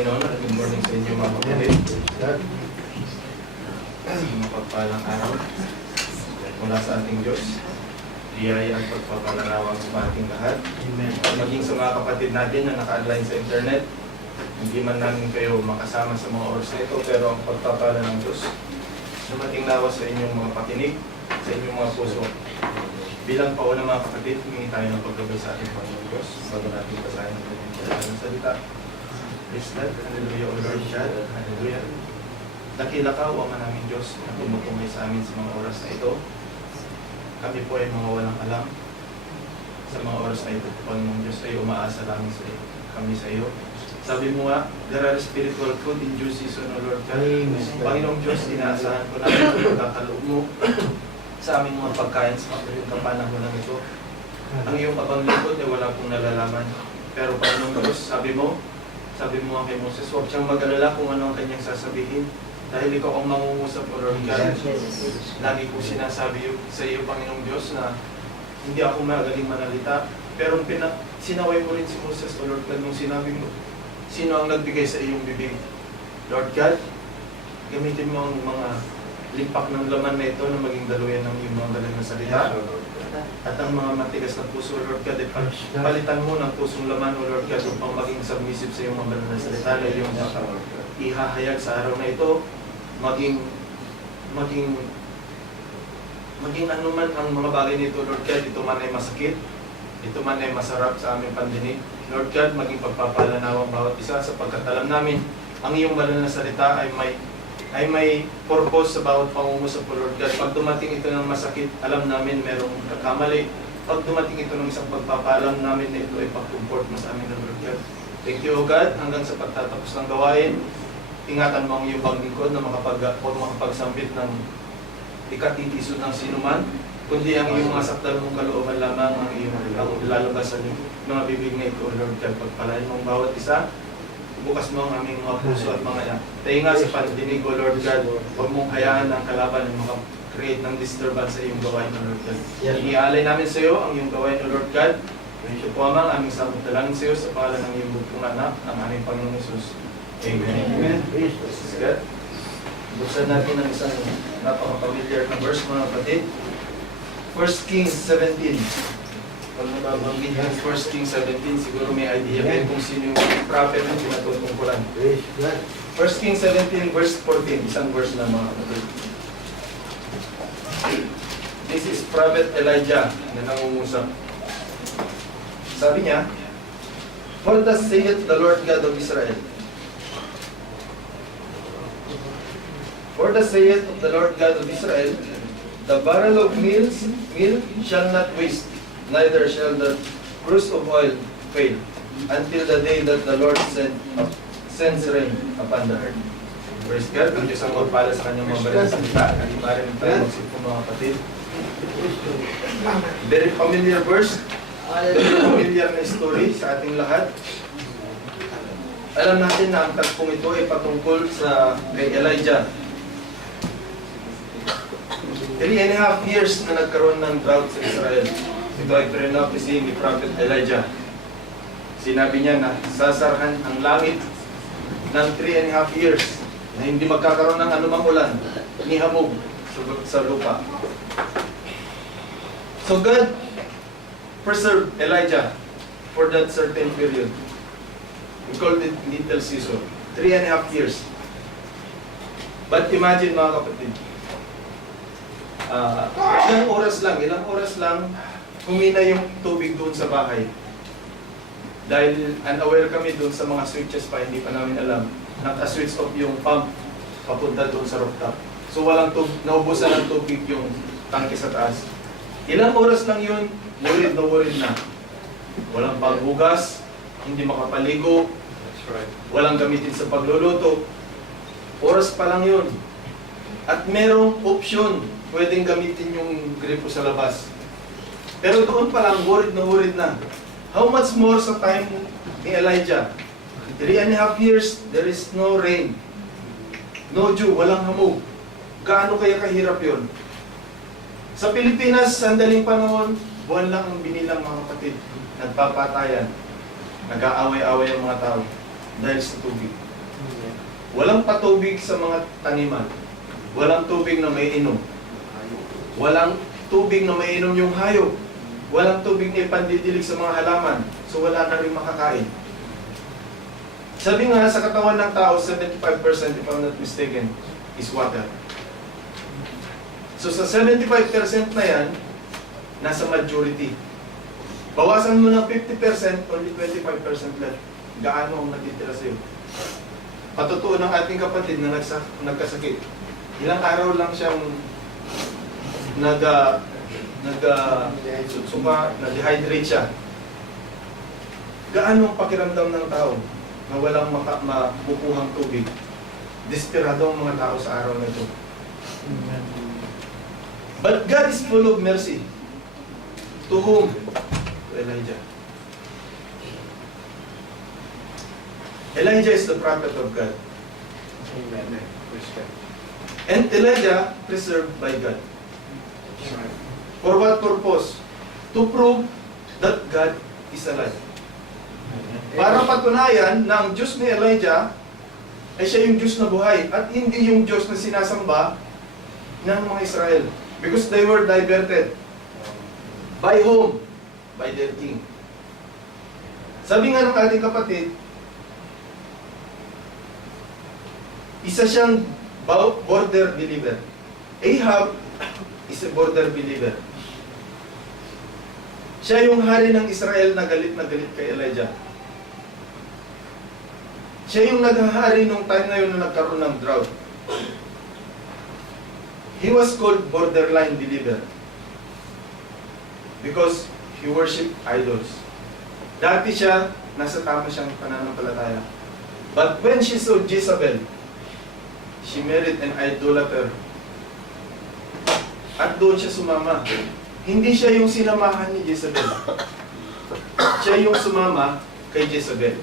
Panginoon at good morning sa inyo mga kapatid. Mapagpalang araw mula sa ating Diyos. Biyaya at pagpapalanawang sa ating lahat. At maging sa mga kapatid natin na naka-align sa internet, hindi man namin kayo makasama sa mga oras na ito, pero ang pagpapala ng Diyos dumating lawas sa inyong mga pakinig, sa inyong mga puso. Bilang pauna mga kapatid, humingi tayo ng paggabay sa ating Panginoon Diyos bago natin basahin ang kanyang salita. Praise God, hallelujah, O Lord God, hallelujah. Dakila ka, o Ama namin Diyos, na tumutungay sa amin sa mga oras na ito. Kami po ay mga walang alam sa mga oras na ito. Panginoon Diyos ay umaasa lang kami sa iyo. Sabi mo nga, there are spiritual food in due season, O Lord God. Panginoong Diyos, inaasahan ko namin ang pagkakaloob mo sa aming mga pagkain sa panahon ng ito. Ang iyong kapanglingkod ay wala pong nalalaman. Pero Panginoong Diyos, sabi mo nga kay Moses, huwag siyang mag-alala kung ano ang kanyang sasabihin. Dahil ikaw ang mangungusap, O Lord God. Lagi ko sinasabi sa iyo, Panginoong Diyos, na hindi ako magaling manalita. Pero sinaway mo rin si Moses, O Lord God, nung sinabi mo, sino ang nagbigay sa iyong bibig? Lord God, gamitin mo ang mga limpak ng laman na ito na maging daluyan ng iyong mga galing na salita. At ang mga matigas na puso, Lord God, palitan mo ng pusong laman, O Lord God, upang maging submissive sa iyong mga galing na salita na iyong ihahayag sa araw na ito, maging anuman ang mga bagay nito, Lord God, ito man ay masakit, ito man ay masarap sa aming pandinig. Lord God, maging pagpapalanawang bawat isa sapagkat alam namin ang iyong banal na salita ay may purpose sa bawat pangungusap po, Lord God. Pag dumating ito ng masakit, alam namin merong kakamali. Pag dumating ito ng isang pagpapaalam namin na ito ay pag-comport mo sa amin, Lord God. Thank you, O God, hanggang sa pagtatapos ng gawain. Ingatan mo ang iyong paglingkod na makapagsambit ng ikatitisod ng sinuman, kundi ang iyong mga sakdal mong kalooban lamang ang iyong lalabas sa mga bibig na ito, Lord God. Pagpalain mong bawat isa, bukas mo ang aming mga puso at mga tainga sa pandinig, O Lord God. Huwag mong hayaan ang kalaban na maka-create ng disturbance sa iyong gawain, O Lord God. Iniaalay namin sa iyo ang iyong gawain, O Lord God. Ito po amang aming sambutalangin sa iyo sa pangalan ng iyong bugtong anak, ang aming Panginoon Jesus. Amen. Amen. Praise God. Buksan natin ang isang napaka-familiar na verse, mga kapatid. 1 Kings 17. Pag nababanggit ng 1 Kings 17, siguro may idea kayo kung sino yung prophet na tinatutungkulan. 1 Kings 17, verse 14. Isang verse na, mga kapatid. This is Prophet Elijah na nangungusap. Sabi niya, "For thus saith the Lord God of Israel, For thus saith the Lord God of Israel, the barrel of meal shall not waste, neither shall the cruse of oil fail, until the day that the Lord sends rain upon the earth." Praise God. Ang Diyos ang magpala sa kanyang mga banal na salita. At maraming tayo magsip mga kapatid. Very familiar verse. Very familiar na story sa ating lahat. Alam natin na ang tagpong ito ay patungkol sa kay Elijah. 3.5 years na nagkaroon ng drought sa Israel. Ito ay pre-prophecy ni Prophet Elijah. Sinabi niya na sasarhan ang langit ng 3.5 years na hindi magkakaroon ng anumang ulan ni hamog sa lupa. So God preserved Elijah for that certain period. We called it little season. 3.5 years. But imagine mga kapatid, ilang oras lang humina yung tubig doon sa bahay. Dahil unaware kami doon sa mga switches pa, hindi pa namin alam. Naka-switch off yung pump papunta doon sa rooftop. So walang naubusan ng tubig yung tangke sa taas. Ilang oras lang yun, worried na. Walang paghugas, hindi makapaligo, walang gamitin sa pagluluto. Oras pa lang yun. At merong option, pwedeng gamitin yung gripo sa labas. Pero doon pa lang, worried na. How much more sa time ni Elijah? 3.5 years, there is no rain. No dew, walang hamog. Gaano kaya kahirap yun? Sa Pilipinas, sandaling panahon, buwan lang ang binilang mga kapatid. Nagpapatayan. Nag-aaway-away ang mga tao dahil sa tubig. Walang patubig sa mga taniman. Walang tubig na may inom. Walang tubig na may inom yung hayop. Walang tubig na ipandidilig sa mga halaman. So wala na rin makakain. Sabi nga, sa katawan ng tao, 75% if I'm not mistaken, is water. So sa 75% na yan, nasa majority. Bawasan mo ng 50%, only 25% left. Gaano ang natitira sa'yo? Patutuo ng ating kapatid na nagkasakit. Ilang araw lang siyang na-dehydrate siya. Gaano ang pakiramdam ng tao na walang makukuhang tubig? Desperado ang mga tao sa araw na ito. But God is full of mercy. To whom? To Elijah. Elijah is the prophet of God. Amen. And Elijah preserved by God. For what purpose? To prove that God is alive. Para patunayan na ang Diyos ni Elijah ay siya yung Diyos na buhay at hindi yung Diyos na sinasamba ng mga Israel. Because they were diverted. By whom? By their king. Sabi nga ng ating kapatid, isa siyang border believer. Ahab is a border believer. Siya yung hari ng Israel na galit kay Elijah. Siya yung naghahari nung time na yun na nagkaroon ng drought. He was called borderline believer because he worshiped idols. Dati siya, nasa tama siyang pananampalataya. But when she saw Jezebel, she married an idolater. At doon siya sumama. Hindi siya yung sinamahan ni Jezebel. Siya yung sumama kay Jezebel.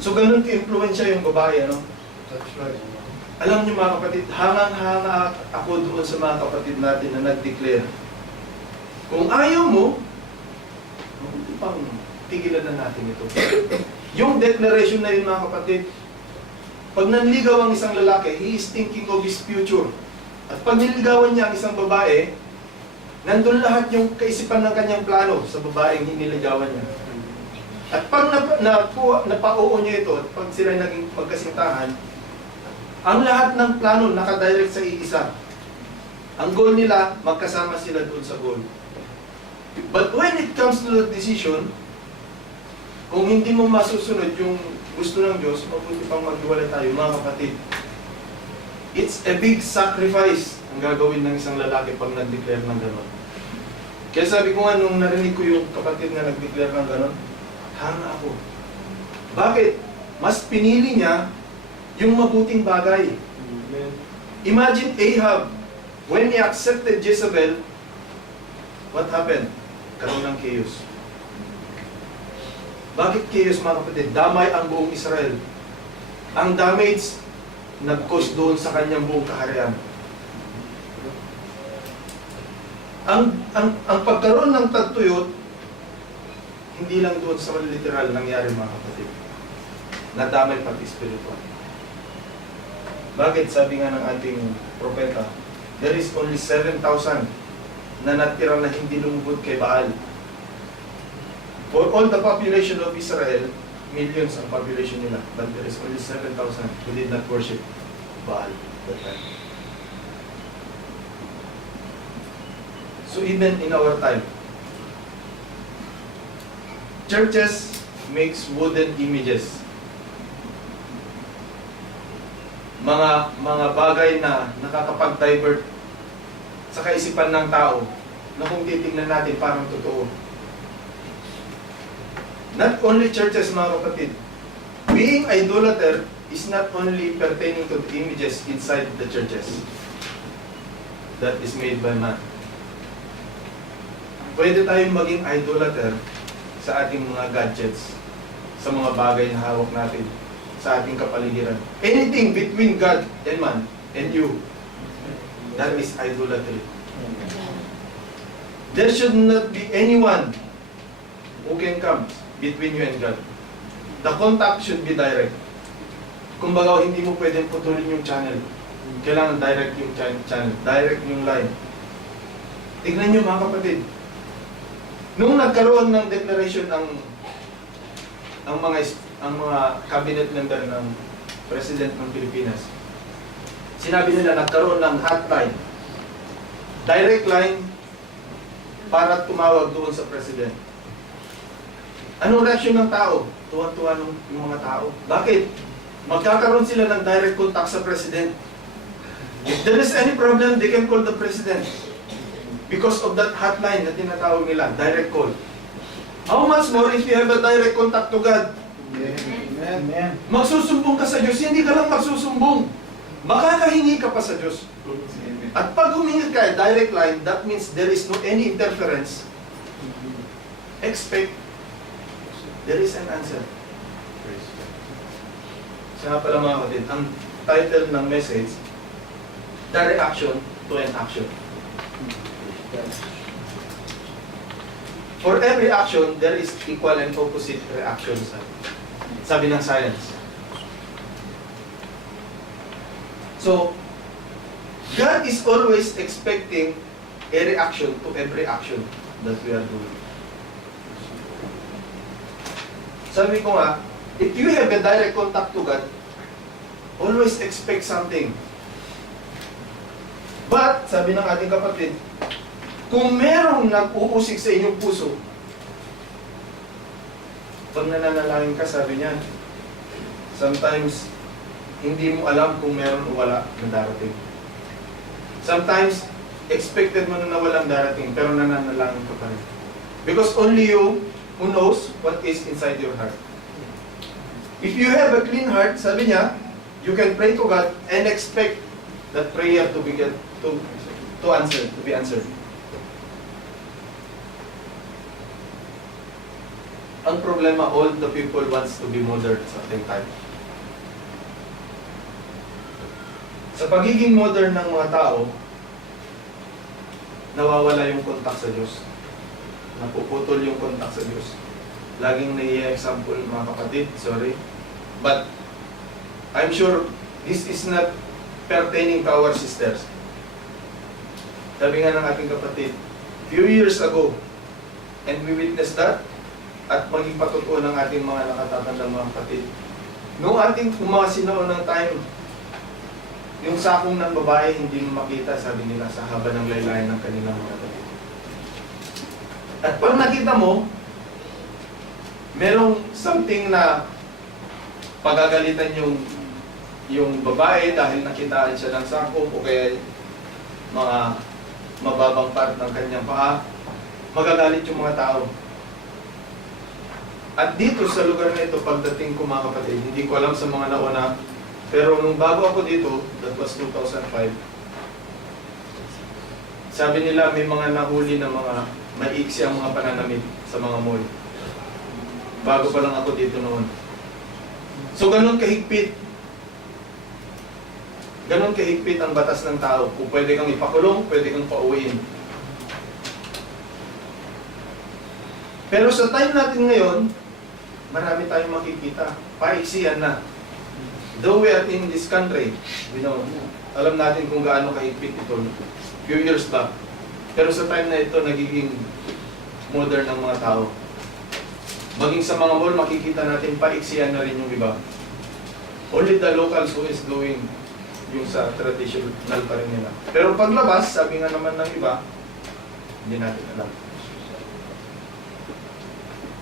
So ganun ka-influensya yung babae, ano? That's right. Alam niyo mga kapatid, hangang-hanga ako doon sa mga kapatid natin na nag-declare. Kung ayaw mo, mabuti pang tigilan na natin ito. Yung declaration na yun mga kapatid, pag nanligaw ang isang lalaki, he is thinking of his future. At pag niligawan niya ang isang babae, nandun lahat yung kaisipan ng kanyang plano sa babaeng hiniligawan niya. At pag napauo niya ito, at pag sila naging magkasintahan, ang lahat ng plano nakadirect sa iisa. Ang goal nila, magkasama sila doon sa goal. But when it comes to the decision, kung hindi mo masusunod yung gusto ng Diyos, mabuti pang maghiwalay tayo, mga kapatid. It's a big sacrifice ang gagawin ng isang lalaki pag nag-declare ng gano'n. Kaya sabi ko nga, nung narinig ko yung kapatid na nag-declare ng gano'n, hanga ako. Bakit? Mas pinili niya yung mabuting bagay. Imagine Ahab, when he accepted Jezebel, what happened? Karoon ng chaos. Bakit chaos mga kapatid? Damay ang buong Israel. Ang damage, nag-cause doon sa kanyang buong kaharian. Ang pagkaroon ng tagtuyot, hindi lang doon sa literal nangyari mga kapatid. Nadamay pati spiritual. Bakit? Sabi nga ng ating propeta, there is only 7,000 na natira na hindi lumubod kay Baal. For all the population of Israel, millions ang population nila, but there is only 7,000 who did not worship Baal that time. So even in our time, churches makes wooden images. Mga bagay na nakakapag-divert sa kaisipan ng tao na kung titingnan natin parang totoo. Not only churches mga kapatid, being idolater is not only pertaining to the images inside the churches that is made by man. Pwede tayong maging idolater sa ating mga gadgets, sa mga bagay na hawak natin, sa ating kapaligiran. Anything between God and man and you, that is idolatry. There should not be anyone who can come between you and God. The contact should be direct. Kumbaga, hindi mo pwedeng putulin yung channel. Kailangan direct yung channel, direct yung line. Tignan nyo mga kapatid. Nung nagkaroon ng declaration ang mga cabinet member ng President ng Pilipinas, sinabi nila nagkaroon ng hotline, direct line para tumawag doon sa President. Anong reaksyon ng tao? Tuwan-tuwa yung mga tao. Bakit? Magkakaroon sila ng direct contact sa President. If there is any problem, they can call the President. Because of that hotline na tinatawag nila, direct call. How much more if you have a direct contact to God? Amen. Magsusumbong ka sa Diyos, hindi ka lang magsusumbong. Makakahingi ka pa sa Diyos. At pag humingi ka, direct line, that means there is no any interference. Expect, there is an answer. Siya pala mga kapatid, ang title ng message, The Reaction to an Action. For every action, there is equal and opposite reactions. Sabi ng science. So, God is always expecting a reaction to every action that we are doing. Sabi ko nga, if you have a direct contact to God, always expect something. But, sabi ng ating kapatid, kung merong nag-uusik sa inyong puso, pag nananalangin ka, sabi niya, sometimes, hindi mo alam kung meron o wala na darating. Sometimes, expected mo na walang darating, pero nananalangin ka pa rin. Because only you who knows what is inside your heart. If you have a clean heart, sabi niya, you can pray to God and expect that prayer to be answered. Ang problema, all the people wants to be modern sa ating time. Sa pagiging modern ng mga tao, nawawala yung contact sa Diyos. Napuputol yung contact sa Diyos. Laging nai-example mga kapatid, sorry. But, I'm sure this is not pertaining to our sisters. Sabi nga ng ating kapatid, few years ago, and we witnessed that, at maging patutuo ng ating mga nakatatandang mga kapatid. Noong ating kumasinaon ng time, yung sakong ng babae hindi mo makita, sabi nila, sa haba ng laylayan ng kanilang mga kapatid. At pag nakita mo, merong something na pagagalitan yung babae dahil nakitaan siya ng sako o kaya mga mababang part ng kanyang paa, magagalit yung mga tao. At dito sa lugar na ito, pagdating ko mga kapatid, hindi ko alam sa mga nauna, pero nung bago ako dito, that was 2005, sabi nila may mga nahuli na mga maiksi ang mga pananamit sa mga mall. Bago pa lang ako dito noon. So ganun kahigpit. Ganun kahigpit ang batas ng tao. Kung pwede kang ipakulong, pwede kang pauwiin. Pero sa time natin ngayon, marami tayong makikita. Paiksiyan na. Though we are in this country, we know, alam natin kung gaano kahigpit ito few years back. Pero sa time na ito, nagiging modern ng mga tao. Maging sa mga mall, makikita natin paiksiyan na rin yung iba. Only the locals who is doing yung sa traditional pa rin nila. Pero paglabas, sabi nga naman ng iba, hindi natin alam.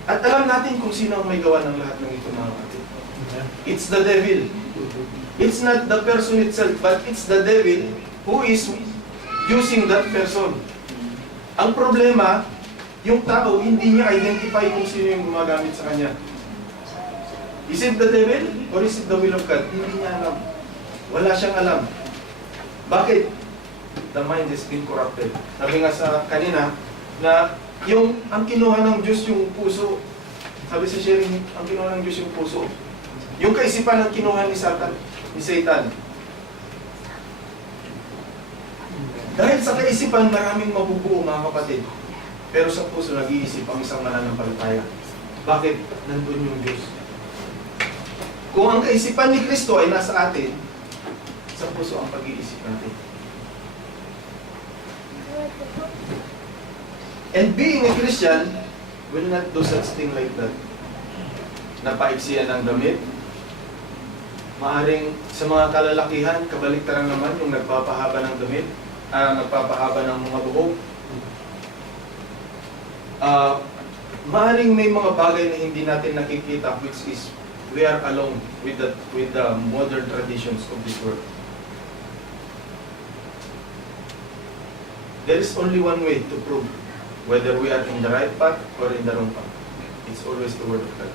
At alam natin kung sino ang may gawa ng lahat ng ito mga kapatid. It's the devil. It's not the person itself, but it's the devil who is using that person. Ang problema, yung tao, hindi niya identify kung sino yung gumagamit sa kanya. Is it the devil or is it the will of God? Hindi niya alam. Wala siyang alam. Bakit? The mind is been corrupted. Sabi nga sa kanina, na ang kinuha ng Diyos yung puso. Sabi sa sharing, ang kinuha ng Diyos yung puso. Yung kaisipan ang kinuha ni Satan. Dahil sa kaisipan, maraming mabubuo mga kapatid. Pero sa puso, nag-iisip ang isang mananampalataya. Bakit? Nandun yung Diyos. Kung ang kaisipan ni Kristo ay nasa atin, sa puso ang pag-iisip natin. And being a Christian will not do such thing like that. Napaiksiyan ng damit. Maaring sa mga kalalakihan, kabaliktaran naman yung nagpapahaba ng damit, nagpapahaba ng mga buhok. Maaring may mga bagay na hindi natin nakikita, which is we are alone with the modern traditions of this world. There is only one way to prove whether we are in the right path or in the wrong path. It's always the Word of God.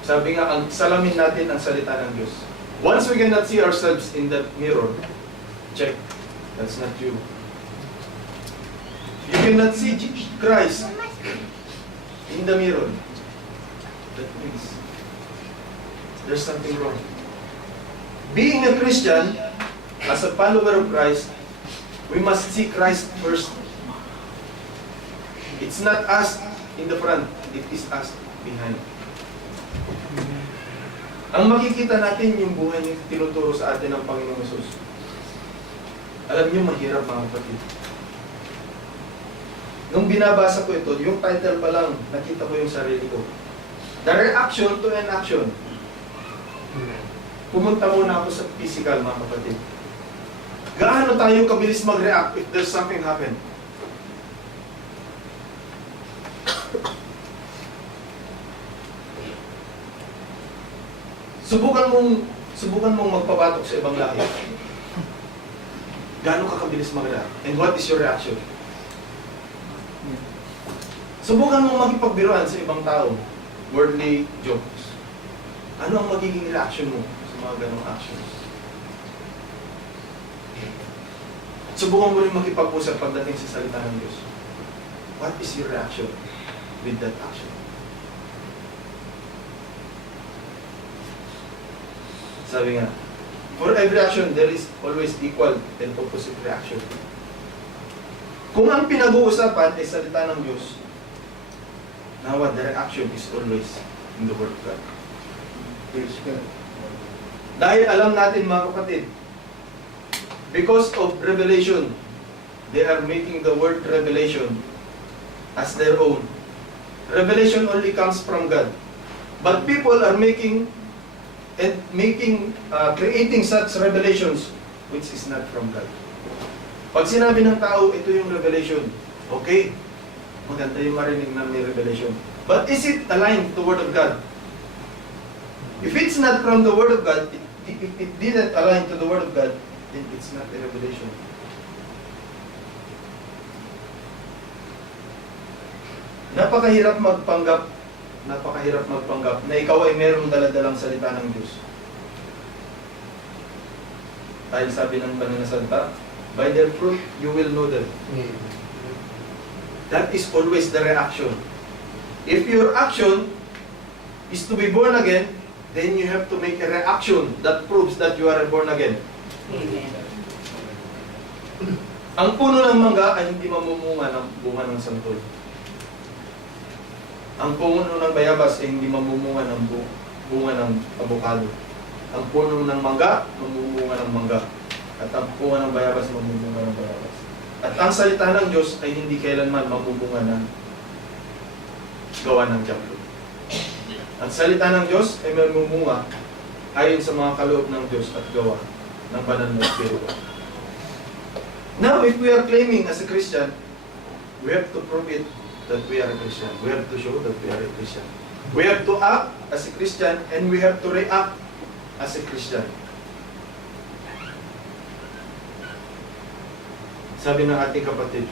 Sabi nga, ang salamin natin ang salita ng Diyos. Once we cannot see ourselves in that mirror, check, that's not you. You cannot see Christ in the mirror. That means there's something wrong. Being a Christian, as a follower of Christ, we must see Christ first. It's not us in the front, it is us behind. Ang makikita natin yung buhay niya tinuturo sa atin ng Panginoong Hesus. Alam niyo, mahirap mga kapatid. Nung binabasa ko ito, yung title pa lang, nakita ko yung sarili ko. The reaction to an action. Pumunta muna ako sa physical, mga kapatid. Gaano tayo kabilis mag-react if there's something happen? Subukan mong magpabatok sa ibang lahi. Gaano ka kabilis mag-react? And what is your reaction? Subukan mong makipagbiruan sa ibang tao. Worldly jokes. Ano ang magiging reaction mo sa mga ganong actions? Subukan mo rin makipag-usap pagdating sa salita ng Diyos. What is your reaction with that action? Sabi nga, for every action, there is always equal and opposite reaction. Kung ang pinag-uusapan ay salita ng Diyos, now what the reaction is always in the Word of God. Praise God. Dahil alam natin mga kapatid, because of revelation, they are making the word revelation as their own. Revelation only comes from God. But people are creating such revelations which is not from God. Pag sinabi ng tao, ito yung revelation, okay, maganda yung marinig na may revelation. But is it aligned to the Word of God? If it's not from the Word of God, if it didn't align to the Word of God, then it's not a revelation. Napakahirap magpanggap na ikaw ay merong daladalang salita ng Diyos. Dahil sabi ng banal na salita, by their fruit, you will know them. That is always the reaction. If your action is to be born again, then you have to make a reaction that proves that you are born again. Amen. Ang puno ng mangga ay hindi mamumunga ng bunga ng santol. Ang puno ng bayabas ay hindi mamumunga ng bunga ng avocado. Ang puno ng mangga, mamumunga ng mangga. At ang bunga ng bayabas, mamumunga ng bayabas. At ang salita ng Diyos ay hindi kailanman mamumunga ng gawa ng diablo. Ang salita ng Diyos ay mamumunga ayon sa mga kaloob ng Diyos at gawa ng banal na Espiritu. Now, if we are claiming as a Christian, we have to prove it that we are a Christian. We have to show that we are a Christian. We have to act as a Christian and we have to react as a Christian. Sabi ng ating kapatid,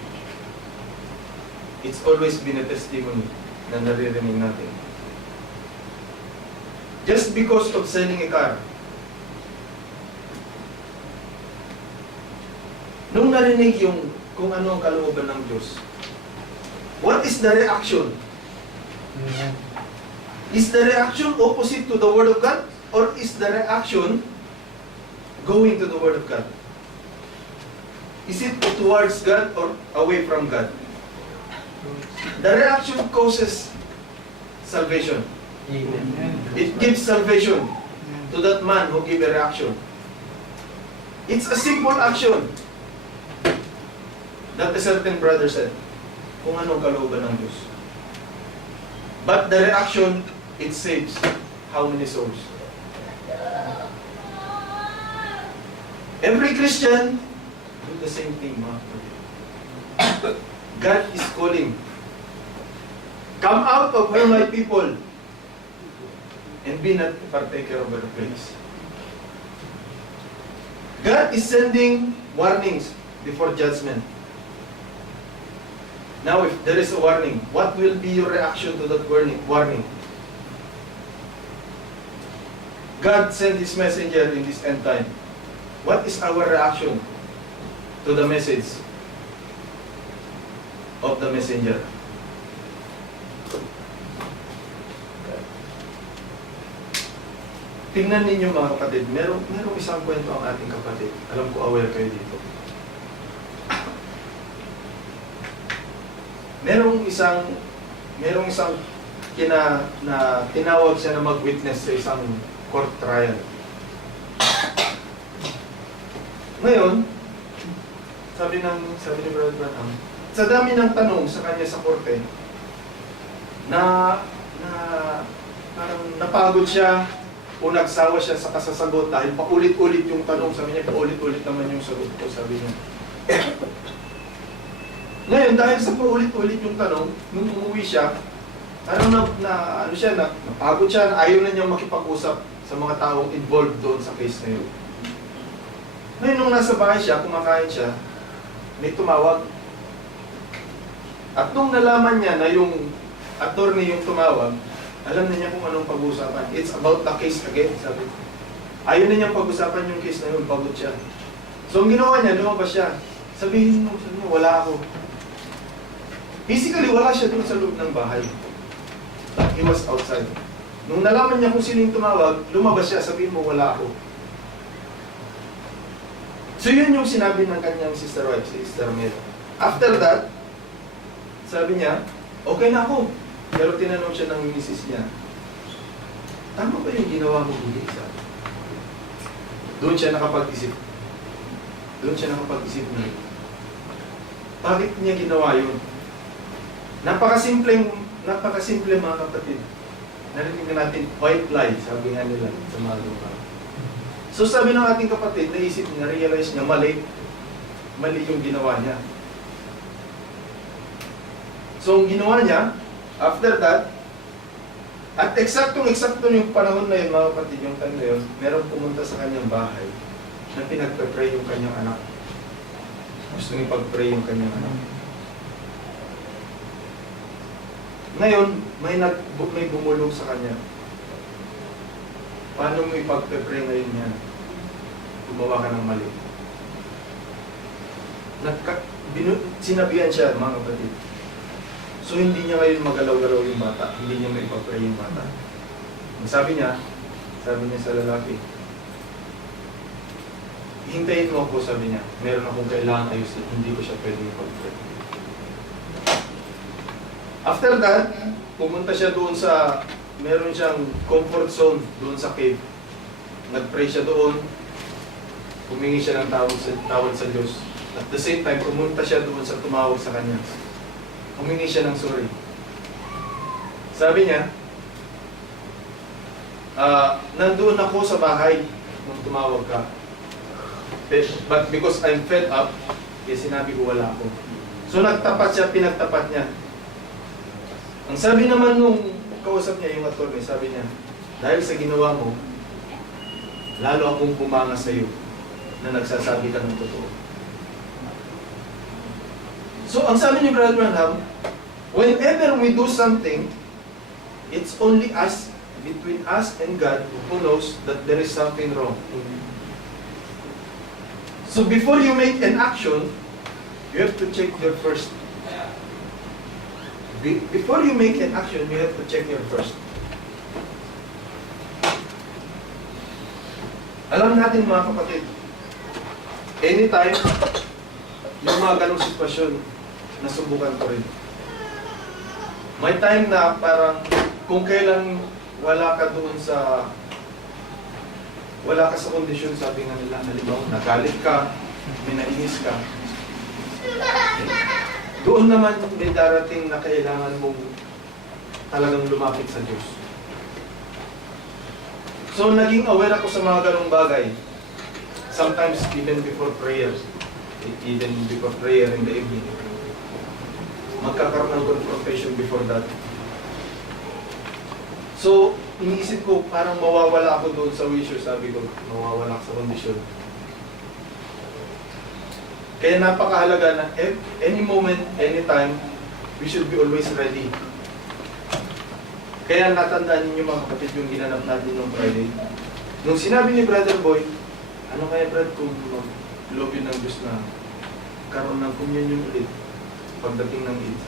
it's always been a testimony na naririnig natin. Just because of selling a car, nung narinig yung kung ano ang kalooban ng Diyos, what is the reaction? Is the reaction opposite to the Word of God? Or is the reaction going to the Word of God? Is it towards God or away from God? The reaction causes salvation. It gives salvation to that man who give a reaction. It's a simple action that a certain brother said, kung anong kalooban ng Diyos. But the reaction, it saves how many souls? Every Christian do the same thing, mga kapatid. God is calling. Come out of her, my people, and be not a partaker of her place. God is sending warnings before judgment. Now, if there is a warning, what will be your reaction to that warning? God sent His messenger in this end time. What is our reaction to the message of the messenger? Tingnan ninyo mga kapatid, merong isang kwento ang ating kapatid. Alam ko aware kayo dito. Merong isang tinawag siya na mag-witness sa isang court trial. Ngayon, sabi ni Brother Branham, sa dami ng tanong sa kanya sa korte, na parang napagod siya o nagsawa siya sa kasasagot dahil paulit-ulit yung tanong. Sabi niya, paulit-ulit naman yung sagot ko, sabi niya. Ngayon, dahil sa paulit-ulit yung tanong, nung umuwi siya, napagod siya, na ayaw na niyang makipag-usap sa mga taong involved doon sa case na yun. Ngayon, nung nasa bahay siya, kumakain siya, may tumawag. At nung nalaman niya na yung attorney yung tumawag, alam na niya kung anong pag-uusapan. It's about the case again, sabi. Ayaw na niyang pag-usapan yung case na yun, pagod siya. So, ang ginawa niya, lumabas siya. Sabihin mo, wala ako. Physically, wala siya doon sa loob ng bahay. But he was outside. Nung nalaman niya kung sino yung tumawag, lumabas siya, sabihin mo, wala ako. So, yun yung sinabi ng kanyang sister wife, si Sister Mel. After that, sabi niya, okay na ako. Pero tinanong siya ng misis niya, tama ba yung ginawa mo, Budi? Doon siya nakapag-isip. Na, bakit niya ginawa yun? Napakasimple mga kapatid. Narinig natin, white lie, sabi nga nila sa mga lugar. So sabi ng ating kapatid, naisip niya, realize niya, mali yung ginawa niya. So ang ginawa niya, after that, at eksaktong yung panahon na yun, mga kapatid, yung time na yun, meron pumunta sa kanyang bahay na pinagpe-pray yung kanyang anak. Gusto niya pag-pray yung kanyang anak. Ngayon, may bumulong sa kanya. Paano mo ipagpe-pray ngayon yan? Gumawa ka ng mali. Sinabihan siya, mga kapatid. So, hindi niya ngayon magalaw-galaw yung bata. Hindi niya maipag-pray yung bata. Sabi niya sa lalaki, hintayin mo ako, sabi niya. Meron akong kailangan ayusin. Hindi ko siya pwedeng ipag-pray. After that, pumunta siya doon sa, meron siyang comfort zone doon sa cave. Nag-pray siya doon. Humingi siya ng tawad sa Diyos. At the same time, pumunta siya doon sa tumawag sa kanya. Humingi siya ng sorry. Sabi niya, nandoon ako sa bahay nung tumawag ka. But because I'm fed up, kaya sinabi ko wala ako. So nagtapat siya, pinagtapat niya. Ang sabi naman nung kausap niya yung attorney, sabi niya, dahil sa ginawa mo, lalo akong pumanga sa iyo na nagsasabi ka ng totoo. So, ang sabi ni Brother Branham, whenever we do something, it's only us, between us and God, who knows that there is something wrong. So, before you make an action, you have to check your first. Before you make an action, you have to check your first. Alam natin mga kapatid, anytime, yung mga ganong sitwasyon, nasubukan ko rin. May time na parang kung kailan wala ka doon sa kondisyon, sabi nga nila, halimbawa, nagalit ka, may nainis ka, doon naman may darating na kailangan mong talagang lumapit sa Diyos. So, naging aware ako sa mga ganong bagay. Sometimes even before prayer in the evening. Magkakaroon ng confrontation before that. So, iniisip ko, parang mawawala ako doon sa wisyo. Sabi ko, mawawala ako sa kondisyon. Kaya napakahalaga na any moment, anytime, we should be always ready. Kaya natandaan ninyo mga kapatid yung ginanap natin noong Friday. Nung sinabi ni Brother Boy, ano kaya Brad kung lobby ng Diyos na karoon ng communion ulit pagdating ng Eid?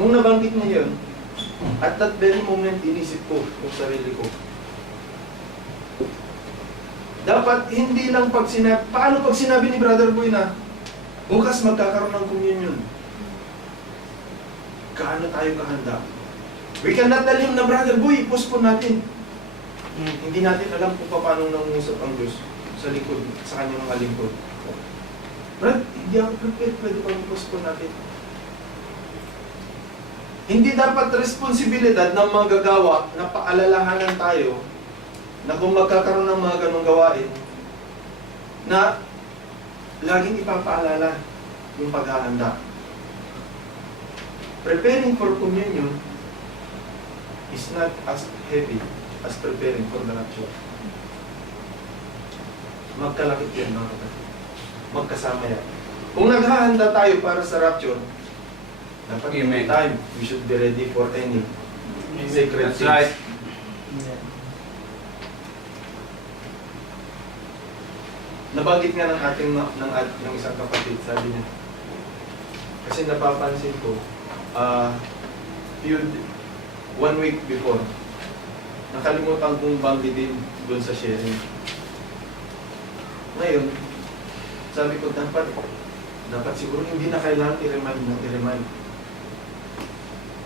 Nung nabanggit niya yun, at that very moment, inisip ko yung sarili ko. Dapat hindi lang pag sinabi, paano pag sinabi ni Brother Boy na bukas magkakaroon ng communion? Kaano tayo kahanda? We cannot tell him na Brother Boy, postpone natin. Hindi natin alam kung paano nangungusap ang Diyos sa likod, sa kanyang mga lingkod. Brad, hindi ako prepared, pwede pa postpone natin. Hindi dapat responsibilidad ng mga gagawa na paalalahanan tayo na kung magkakaroon ng mga ganong gawain na laging ipapaalala yung paghahanda. Preparing for communion is not as heavy as preparing for the rapture. Magkalakit yan mga kapatid. Magkasama yan. Kung naghahanda tayo para sa rapture, dapat every time we should be ready for any sacred That's things. right. Nabanggit nga ng isang kapatid, sabi niya, kasi napapansin ko, one week before, nakalimutan kong banggitin doon sa sharing. Ngayon, sabi ko, dapat siguro hindi na kailangan i-remind.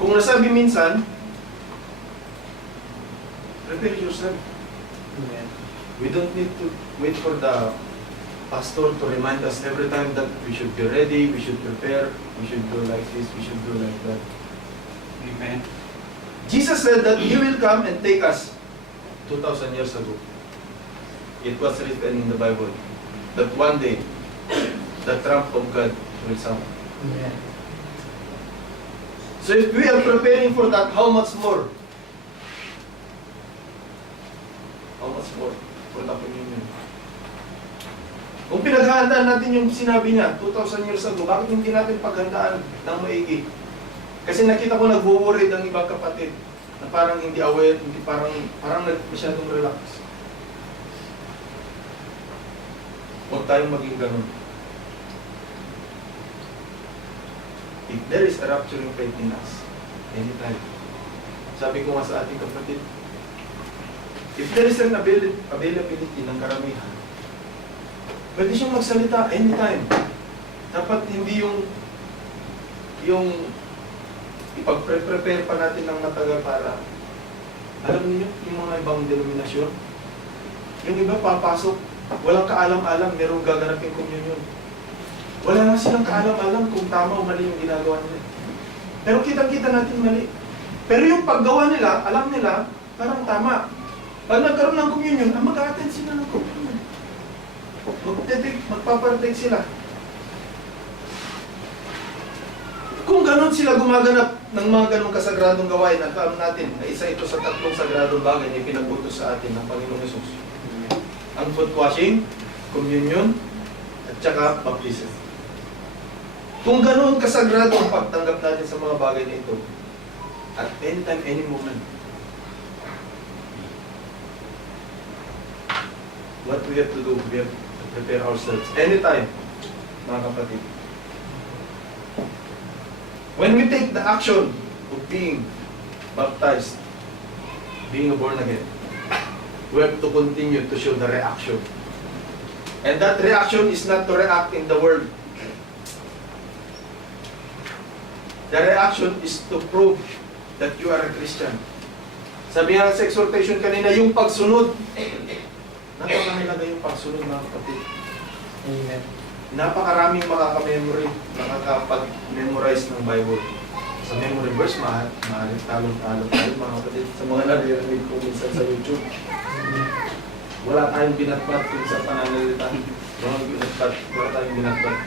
Kung nasabi minsan, prepare yourself. We don't need to wait for the pastor to remind us every time that we should be ready, we should prepare, we should do like this, we should do like that. Amen. Jesus said that He will come and take us 2,000 years ago. It was written in the Bible that one day, the trump of God will sound. So if we are preparing for that, how much more? How much more for the communion? Kung pinaghahandaan natin yung sinabi niya, 2,000 years ago, bakit hindi natin paghandaan ng maigi? Kasi nakita ko nagwo-worried ang ibang kapatid na parang hindi aware, hindi parang masyadong relax. Huwag tayong maging ganun. If there is a rapturing faith in us, anytime. Sabi ko nga sa ating kapatid, if there is an availability ng karamihan, pwede siyang magsalita anytime. Dapat hindi yung ipag-prepare pa natin ng matagal para, alam niyo, yung mga ibang denominasyon, yung iba papasok, walang kaalam-alam, merong gaganaping communion. Wala na silang kaalam-alam kung tama o mali yung ginagawa nila. Pero kitang-kita natin mali. Pero yung paggawa nila, alam nila, parang tama. Pag nagkaroon ng communion, mag-a-attend sila ng communion. Magpapartake sila. Kung ganon sila gumaganap ng mga ganong kasagradong gawain, at alam natin na isa ito sa 3 sagradong bagay na pinag-utos sa atin ng Panginoong Hesus. Ang foot washing, communion, at saka baptism. Kung ganoon kasagrado ang pagtanggap natin sa mga bagay na ito, at anytime, any moment, what we have to do, we have to prepare ourselves. Anytime, mga kapatid. When we take the action of being baptized, being born again, we have to continue to show the reaction. And that reaction is not to react in the world. The reaction is to prove that you are a Christian. Sabi nga sa exhortation kanina, yung pagsunod. Napakahalaga yung pagsunod, mga kapatid. Amen. Napakaraming makaka-memory, makakapag-memorize ng Bible. Sa memory verse, maaaring talong-talong tayo, mga kapatid. Sa mga naririnig ko minsan sa YouTube, wala tayong binatbat kung sa pananalita. Wala tayong binatbat.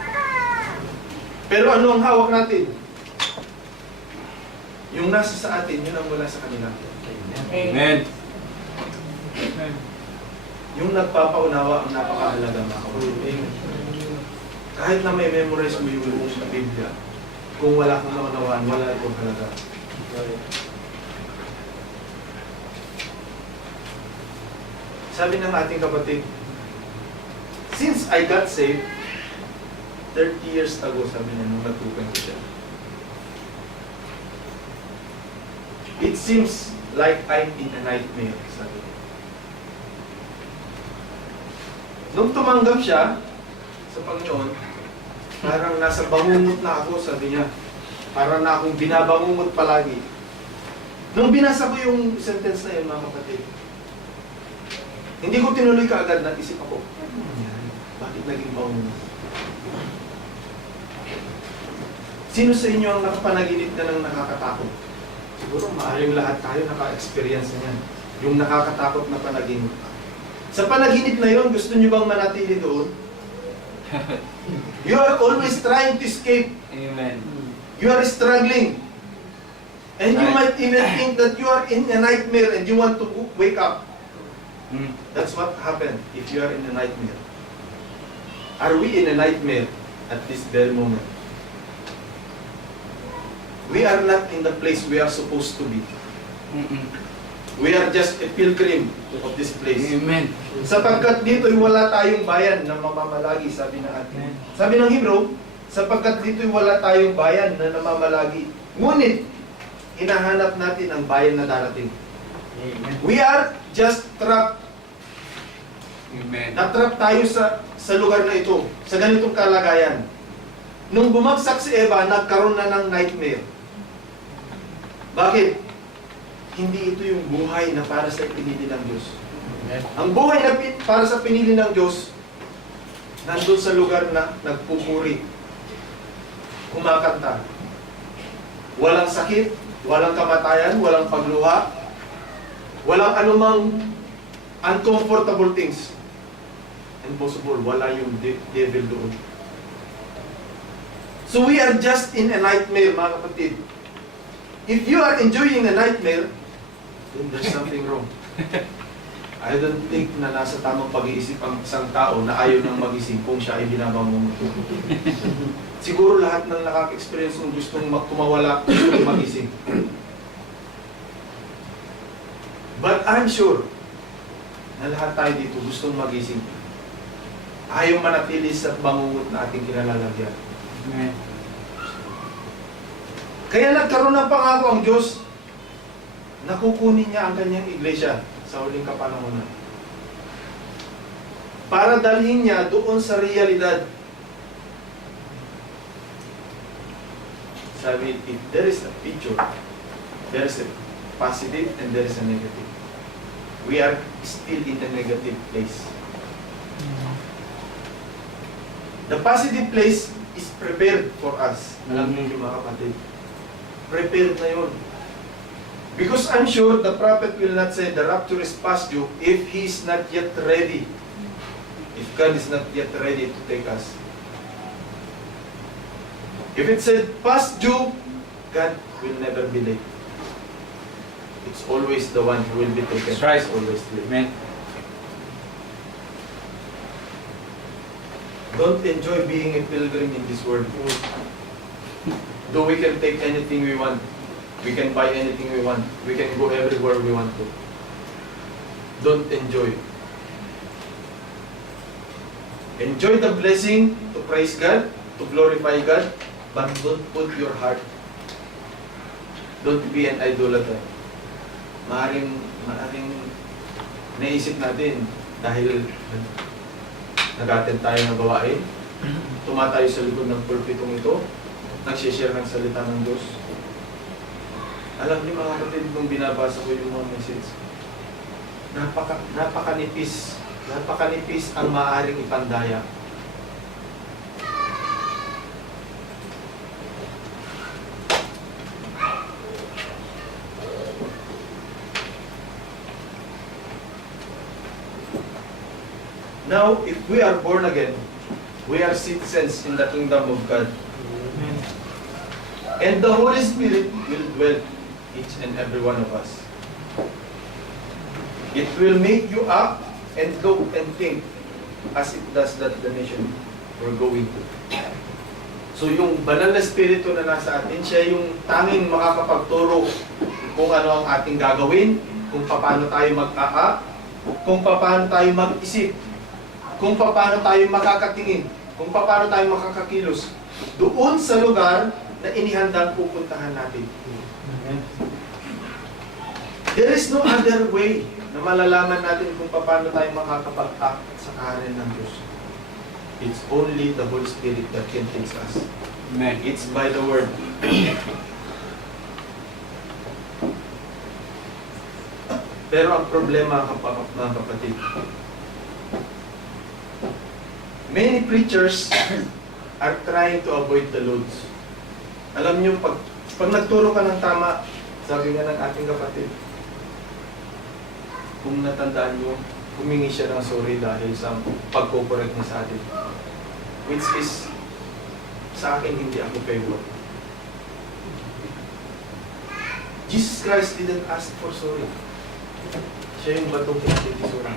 Pero ano ang hawak natin? Yung nasa sa atin, yun ang wala sa kanila. Amen. Yung nagpapaunawa ang napakahalaga, mga kapatid. Kahit na may memorize mo yung buong sa Biblia, kung wala kang naunawaan, wala itong halaga. Sabi ng ating kapatid, since I got saved, 30 years ago, sabi niya, nung natukan ko siya. It seems like I'm in a nightmare, sabi niya. Nung tumanggap siya sa Panginoon, parang nasa bangungot na ako, sabi niya. Parang na akong binabangungot palagi. Nung binasa ko yung sentence na yun, mga kapatid, hindi ko tinuloy kaagad, nag-isip ako, bakit naging bangungot? Sino sa inyo ang nakapanaginip na ng nakakatakot? Siguro maaaring lahat tayo naka-experience niyan. Yung nakakatakot na panaginip. Sa panaginip na yun, gusto nyo bang manatili doon? You are always trying to escape. Amen. You are struggling. And you might even think that you are in a nightmare and you want to wake up. That's what happened if you are in a nightmare. Are we in a nightmare at this very moment? We are not in the place we are supposed to be. We are just a pilgrim of this place. Amen. Sapagkat dito'y wala tayong bayan na mamamalagi, sabi ng atin. Sabi ng Hebrew, sapagkat dito'y wala tayong bayan na namamalagi. Ngunit, hinahanap natin ang bayan na darating. Amen. We are just trapped. Amen. Natrap tayo sa lugar na ito, sa ganitong kalagayan. Nung bumagsak si Eva, nagkaroon na ng nightmare. Bakit? Hindi ito yung buhay na para sa pinili ng Diyos. Ang buhay na para sa pinili ng Diyos, nandun sa lugar na nagpupuri, kumakanta. Walang sakit, walang kamatayan, walang pagluha, walang anumang uncomfortable things. Impossible, wala yung devil doon. So we are just in a nightmare, mga kapatid. If you are enjoying a nightmare, then there's something wrong. I don't think na nasa tamang pag-iisip ang isang tao na ayaw nang magising kung siya ay binabangon. Siguro lahat ng nakaka-experience ng gustong kumawala, gustong magising. But I'm sure na lahat tayo dito gustong magising. Ayaw manatili sa bangungot na ating kinalalagyan. Amen. Kaya nagkaroon ng pangako ang Diyos na kukunin niya ang kanyang iglesia sa huling kapanahonan. Para dalhin niya doon sa realidad. Sabi, if there is a picture, there is a positive and there is a negative. We are still in the negative place. The positive place is prepared for us. Alam niyo mga kapatid, prepared na yun. Because I'm sure the prophet will not say the rapture is past due if he is not yet ready. If God is not yet ready to take us. If it said past due, God will never be late. It's always the one who will be taken. That's right. It's always late. Amen. Don't enjoy being a pilgrim in this world. Though we can take anything we want, we can buy anything we want, we can go everywhere we want to. Don't enjoy. Enjoy the blessing to praise God, to glorify God, but don't put your heart. Don't be an idolater. Maaring naisip natin dahil nag-attend tayo ng gawain, tumatayo sa likod ng pulpitong ito, nagsishare ng salita ng Diyos. Alam niyo mga kapatid, nung binabasa ko yung mga message, napakanipis ang maaaring ipandaya. Now, if we are born again, we are citizens in the kingdom of God. And the Holy Spirit will dwell each and every one of us. It will make you up and look and think as it does that the nation we're going to. So yung banal na spirito na nasa atin, siya yung tanging makakapagturo kung ano ang ating gagawin, kung paano tayo mag-aa, kung paano tayo mag-isip, kung paano tayo makakatingin, kung paano tayo makakakilos doon sa lugar na inihandang pupuntahan natin. There is no other way na malalaman natin kung paano tayo makakapag-act sa kaharian ng Diyos. It's only the Holy Spirit that can teach us. Amen. It's by the Word. Pero ang problema, mga kapatid, many preachers are trying to avoid the loads. Alam niyo, pag nagturo ka ng tama, sabi nga ng ating kapatid, kung natandaan niyo, humingi siya ng sorry dahil sa pagko-correct niya sa atin. Which is, sa akin, hindi ako favor. Jesus Christ didn't ask for sorry. Siya yung batong kinatitisura.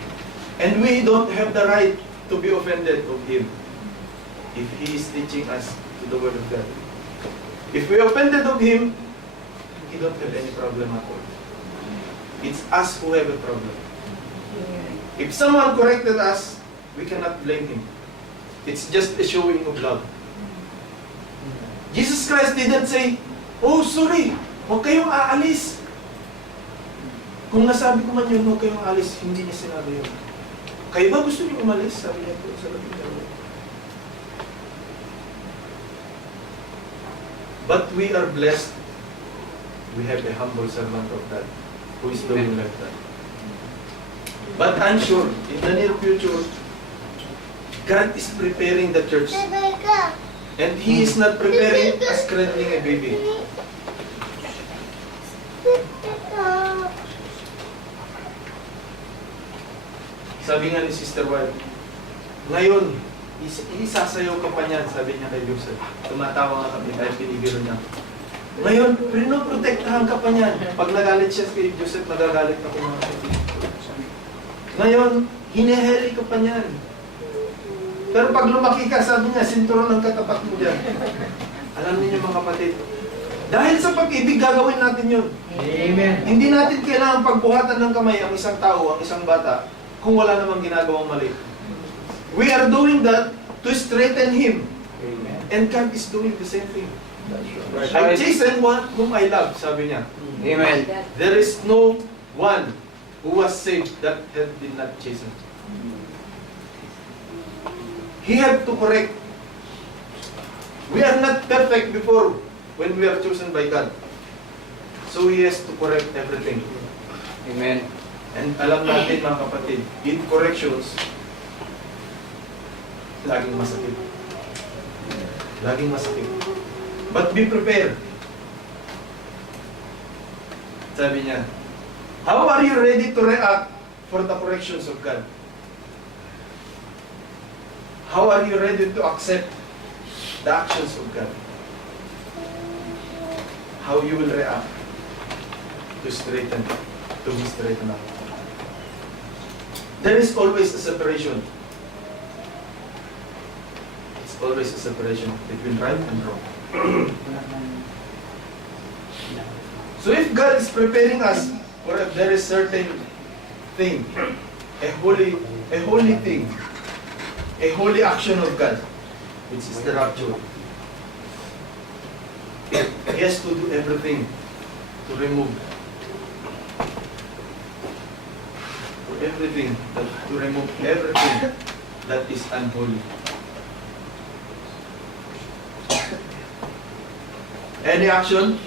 And we don't have the right to be offended of Him if He is teaching us to the Word of God. If we offended of Him, He don't have any problem at all. It's us who have a problem. If someone corrected us, we cannot blame him. It's just a showing of love. Jesus Christ didn't say, "Oh, sorry, huwag kayong aalis." Kung nasabi ko man yun, huwag kayong aalis, hindi niya sinabi yun. Kayo ba gusto niyo umalis? Sabi niya po sa labing dalawa. But we are blessed. We have a humble servant of God who is doing like that. But I'm sure, in the near future, God is preparing the church. And He is not preparing as cradling a baby. Sabi nga ni Sister Wild, ngayon, isasayaw ka pa niyan, sabi niya kay Joseph. Tumatawa nga kami, kahit pinibiro niya. Ngayon, pinoprotektahan ka pa niyan. Pag nagalit siya kay Joseph, nagagalit ako mga kapatid. Ngayon, hineheli ka pa niyan. Pero pag lumaki ka, sabi niya, sinturon ng katapat mo dyan. Alam niyo mga kapatid, dahil sa pag-ibig, gagawin natin yun. Amen. Hindi natin kailangan pagbuhatan ng kamay ang isang tao, ang isang bata, kung wala namang ginagawang mali. We are doing that to straighten him. Amen. And God is doing the same thing. That's I chasten one whom I love, sabi niya. Amen. There is no one who was saved that did not chasten. He had to correct. We are not perfect before when we are chosen by God. So He has to correct everything. Amen. And alam natin mga kapatid, in corrections, laging masakit. Laging masakit. But be prepared. Sabi niya, how are you ready to react for the corrections of God? How are you ready to accept the actions of God? How you will react to be straightened up. There is always a separation. It's always a separation between right and wrong. So if God is preparing us for a very certain thing, a holy thing, a holy action of God, which is the rapture, He has to do everything to remove everything that is unholy. Any action,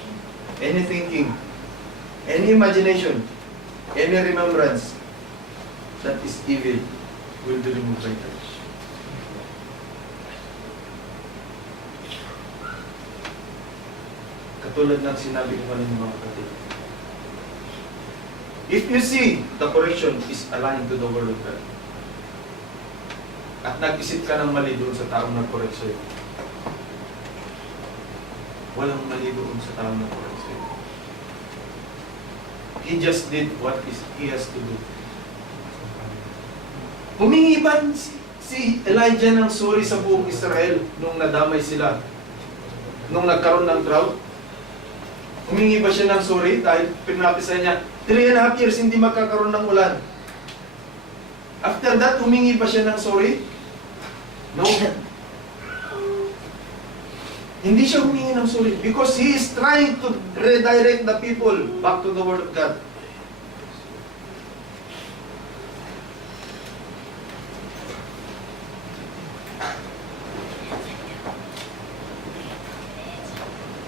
any thinking Any imagination, any remembrance that is evil will be removed by touch. Katulad ng sinabi ko kanina mga kapatid. If you see the correction is aligned to the Word of God, at nag-isip ka ng mali doon sa taong nag-correct sa'yo, walang mali doon sa taong nag-correct sa'yo. He just did what he has to do. Humingi ba si Elijah ng sorry sa buong Israel nung nadamay sila? Nung nagkaroon ng drought? Humingi ba siya ng sorry dahil pinapisan niya 3.5 years hindi magkakaroon ng ulan? After that, humingi ba siya ng sorry? No. Hindi siya humingi ng sorry because he is trying to redirect the people back to the Word of God.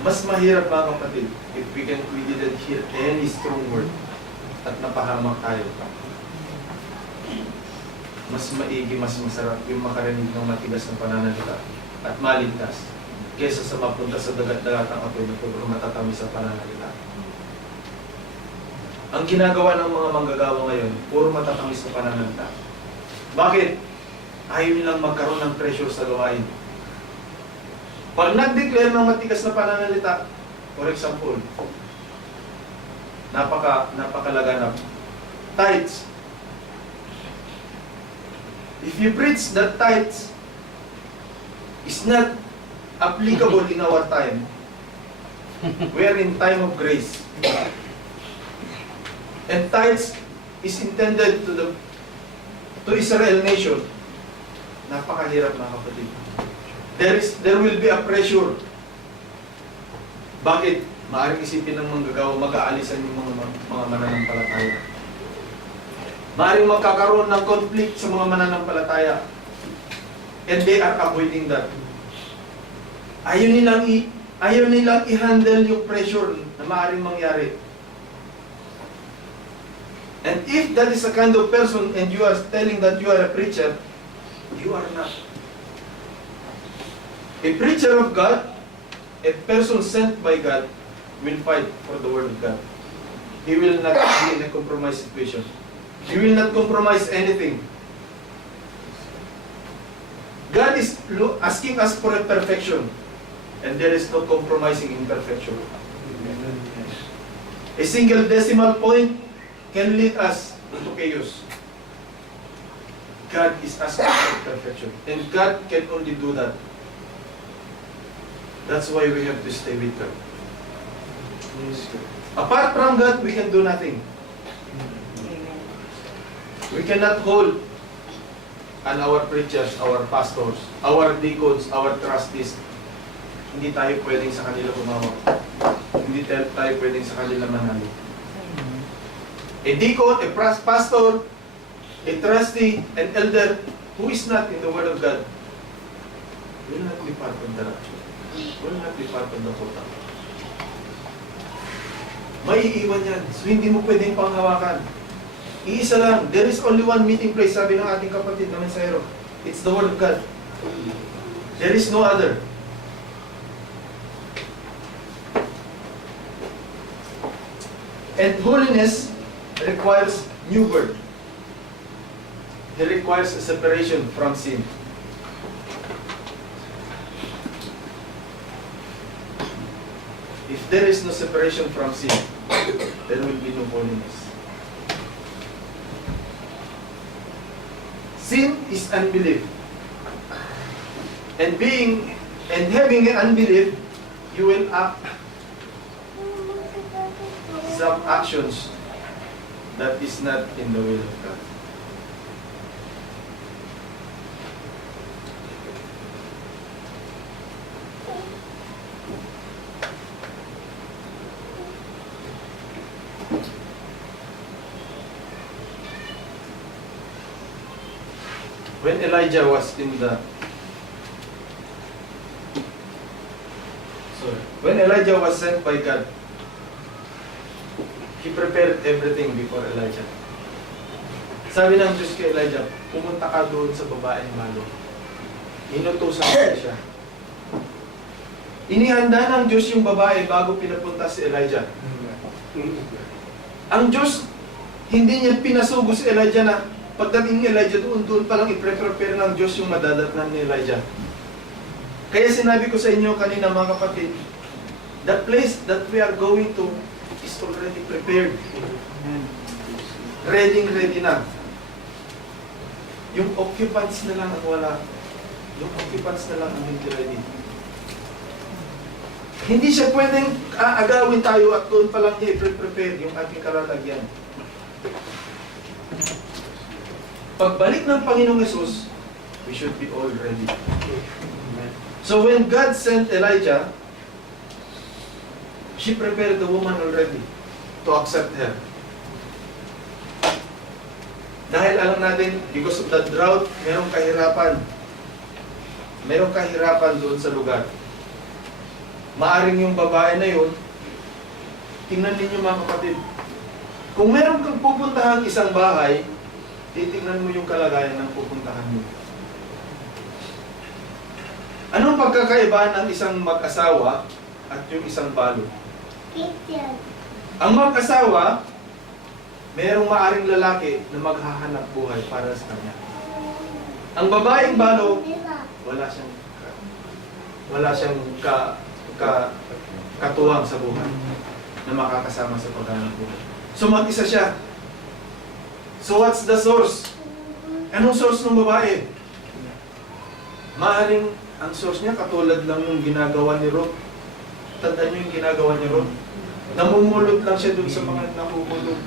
Mas mahirap mga kapatid if we didn't hear any strong word at napahamak tayo. Mas maigi, mas masarap yung makarinig ng matigas na pananalita at maligtas kesa sa mapunta sa dagat-dagatang apoy na puro matatamis sa pananalita. Ang ginagawa ng mga manggagawa ngayon, puro matatamis na pananalita. Bakit? Ayaw nilang magkaroon ng pressure sa gawain. Pag nag-declare ng matigas na pananalita, for example, napakalaganap. Tithes. If you preach that tithes is not applicable in our time, we are in time of grace. And tithes is intended to Israel nation. Napakahirap mga kapatid. There will be a pressure. Bakit? Maaaring isipin ng manggagawa, mag-aalisan yung mga mananampalataya. Maaaring magkakaroon ng conflict sa mga mananampalataya. And they are avoiding that. Ayaw nilang i-handle yung pressure na maaaring mangyari. And if that is a kind of person and you are telling that you are a preacher, you are not. A preacher of God, a person sent by God, will fight for the Word of God. He will not be in a compromised situation. He will not compromise anything. God is asking us for a perfection, and there is no compromising in perfection. A single decimal point can lead us into chaos. God is asking for perfection, and God can only do that. That's why we have to stay with God. Apart from God, we can do nothing. We cannot hold on our preachers, our pastors, our deacons, our trustees. Hindi tayo pwedeng sa kanila kumawag. Hindi tayo pwedeng sa kanila manalo. A deacon, a pastor, a trustee, an elder who is not in the Word of God will not be part of the rapture. Will not be part of the quota. May iiwan yan. So hindi mo pwedeng panghawakan. Iisa lang. There is only one meeting place, sabi ng ating kapatid na mensahero. It's the Word of God. There is no other. And holiness requires new birth. It requires a separation from sin. If there is no separation from sin, there will be no holiness. Sin is unbelief. And having an unbelief, you will act some actions that is not in the will of God. When Elijah was when Elijah was sent by God, He prepared everything before Elijah. Sabi ng Diyos kay Elijah, pumunta ka doon sa babaeng malo. Inutusan ko siya. Inihanda ng Diyos yung babae bago pinapunta si Elijah. Ang Diyos, hindi niya pinasugo si Elijah na pagdating ni Elijah doon pa lang i-prepare ng Diyos yung madadatnan ni Elijah. Kaya sinabi ko sa inyo kanina mga kapatid, the place that we are going to is already prepared. Ready na. Yung occupants na lang ang wala. Yung occupants na lang ang hindi ready. Hindi siya pwedeng agawin tayo at doon pa lang niya i-prepare yung ating kalalagyan. Pagbalik ng Panginoong Yesus, we should be all ready. So when God sent Elijah, she prepared the woman already to accept her. Dahil alam natin, because of the drought, merong kahirapan. Merong kahirapan doon sa lugar. Maaring yung babae na yun, tingnan ninyo mga kapatid. Kung meron kang pupuntahan isang bahay, titingnan mo yung kalagayan ng pupuntahan mo. Anong pagkakaiba ng isang mag-asawa at yung isang balo? Ang mag-asawa, merong maaring lalaki na maghahanap buhay para sa kanya. Ang babaeng balo, wala siyang katuwang sa buhay na makakasama sa paghahanap buhay. So mag-isa siya. So what's the source? Anong source ng babae? Maaring ang source niya katulad lang yung ginagawa ni Ruth. Tandaan niyo yung ginagawa ni Ruth. Namumulot lang siya dun sa mga namumulot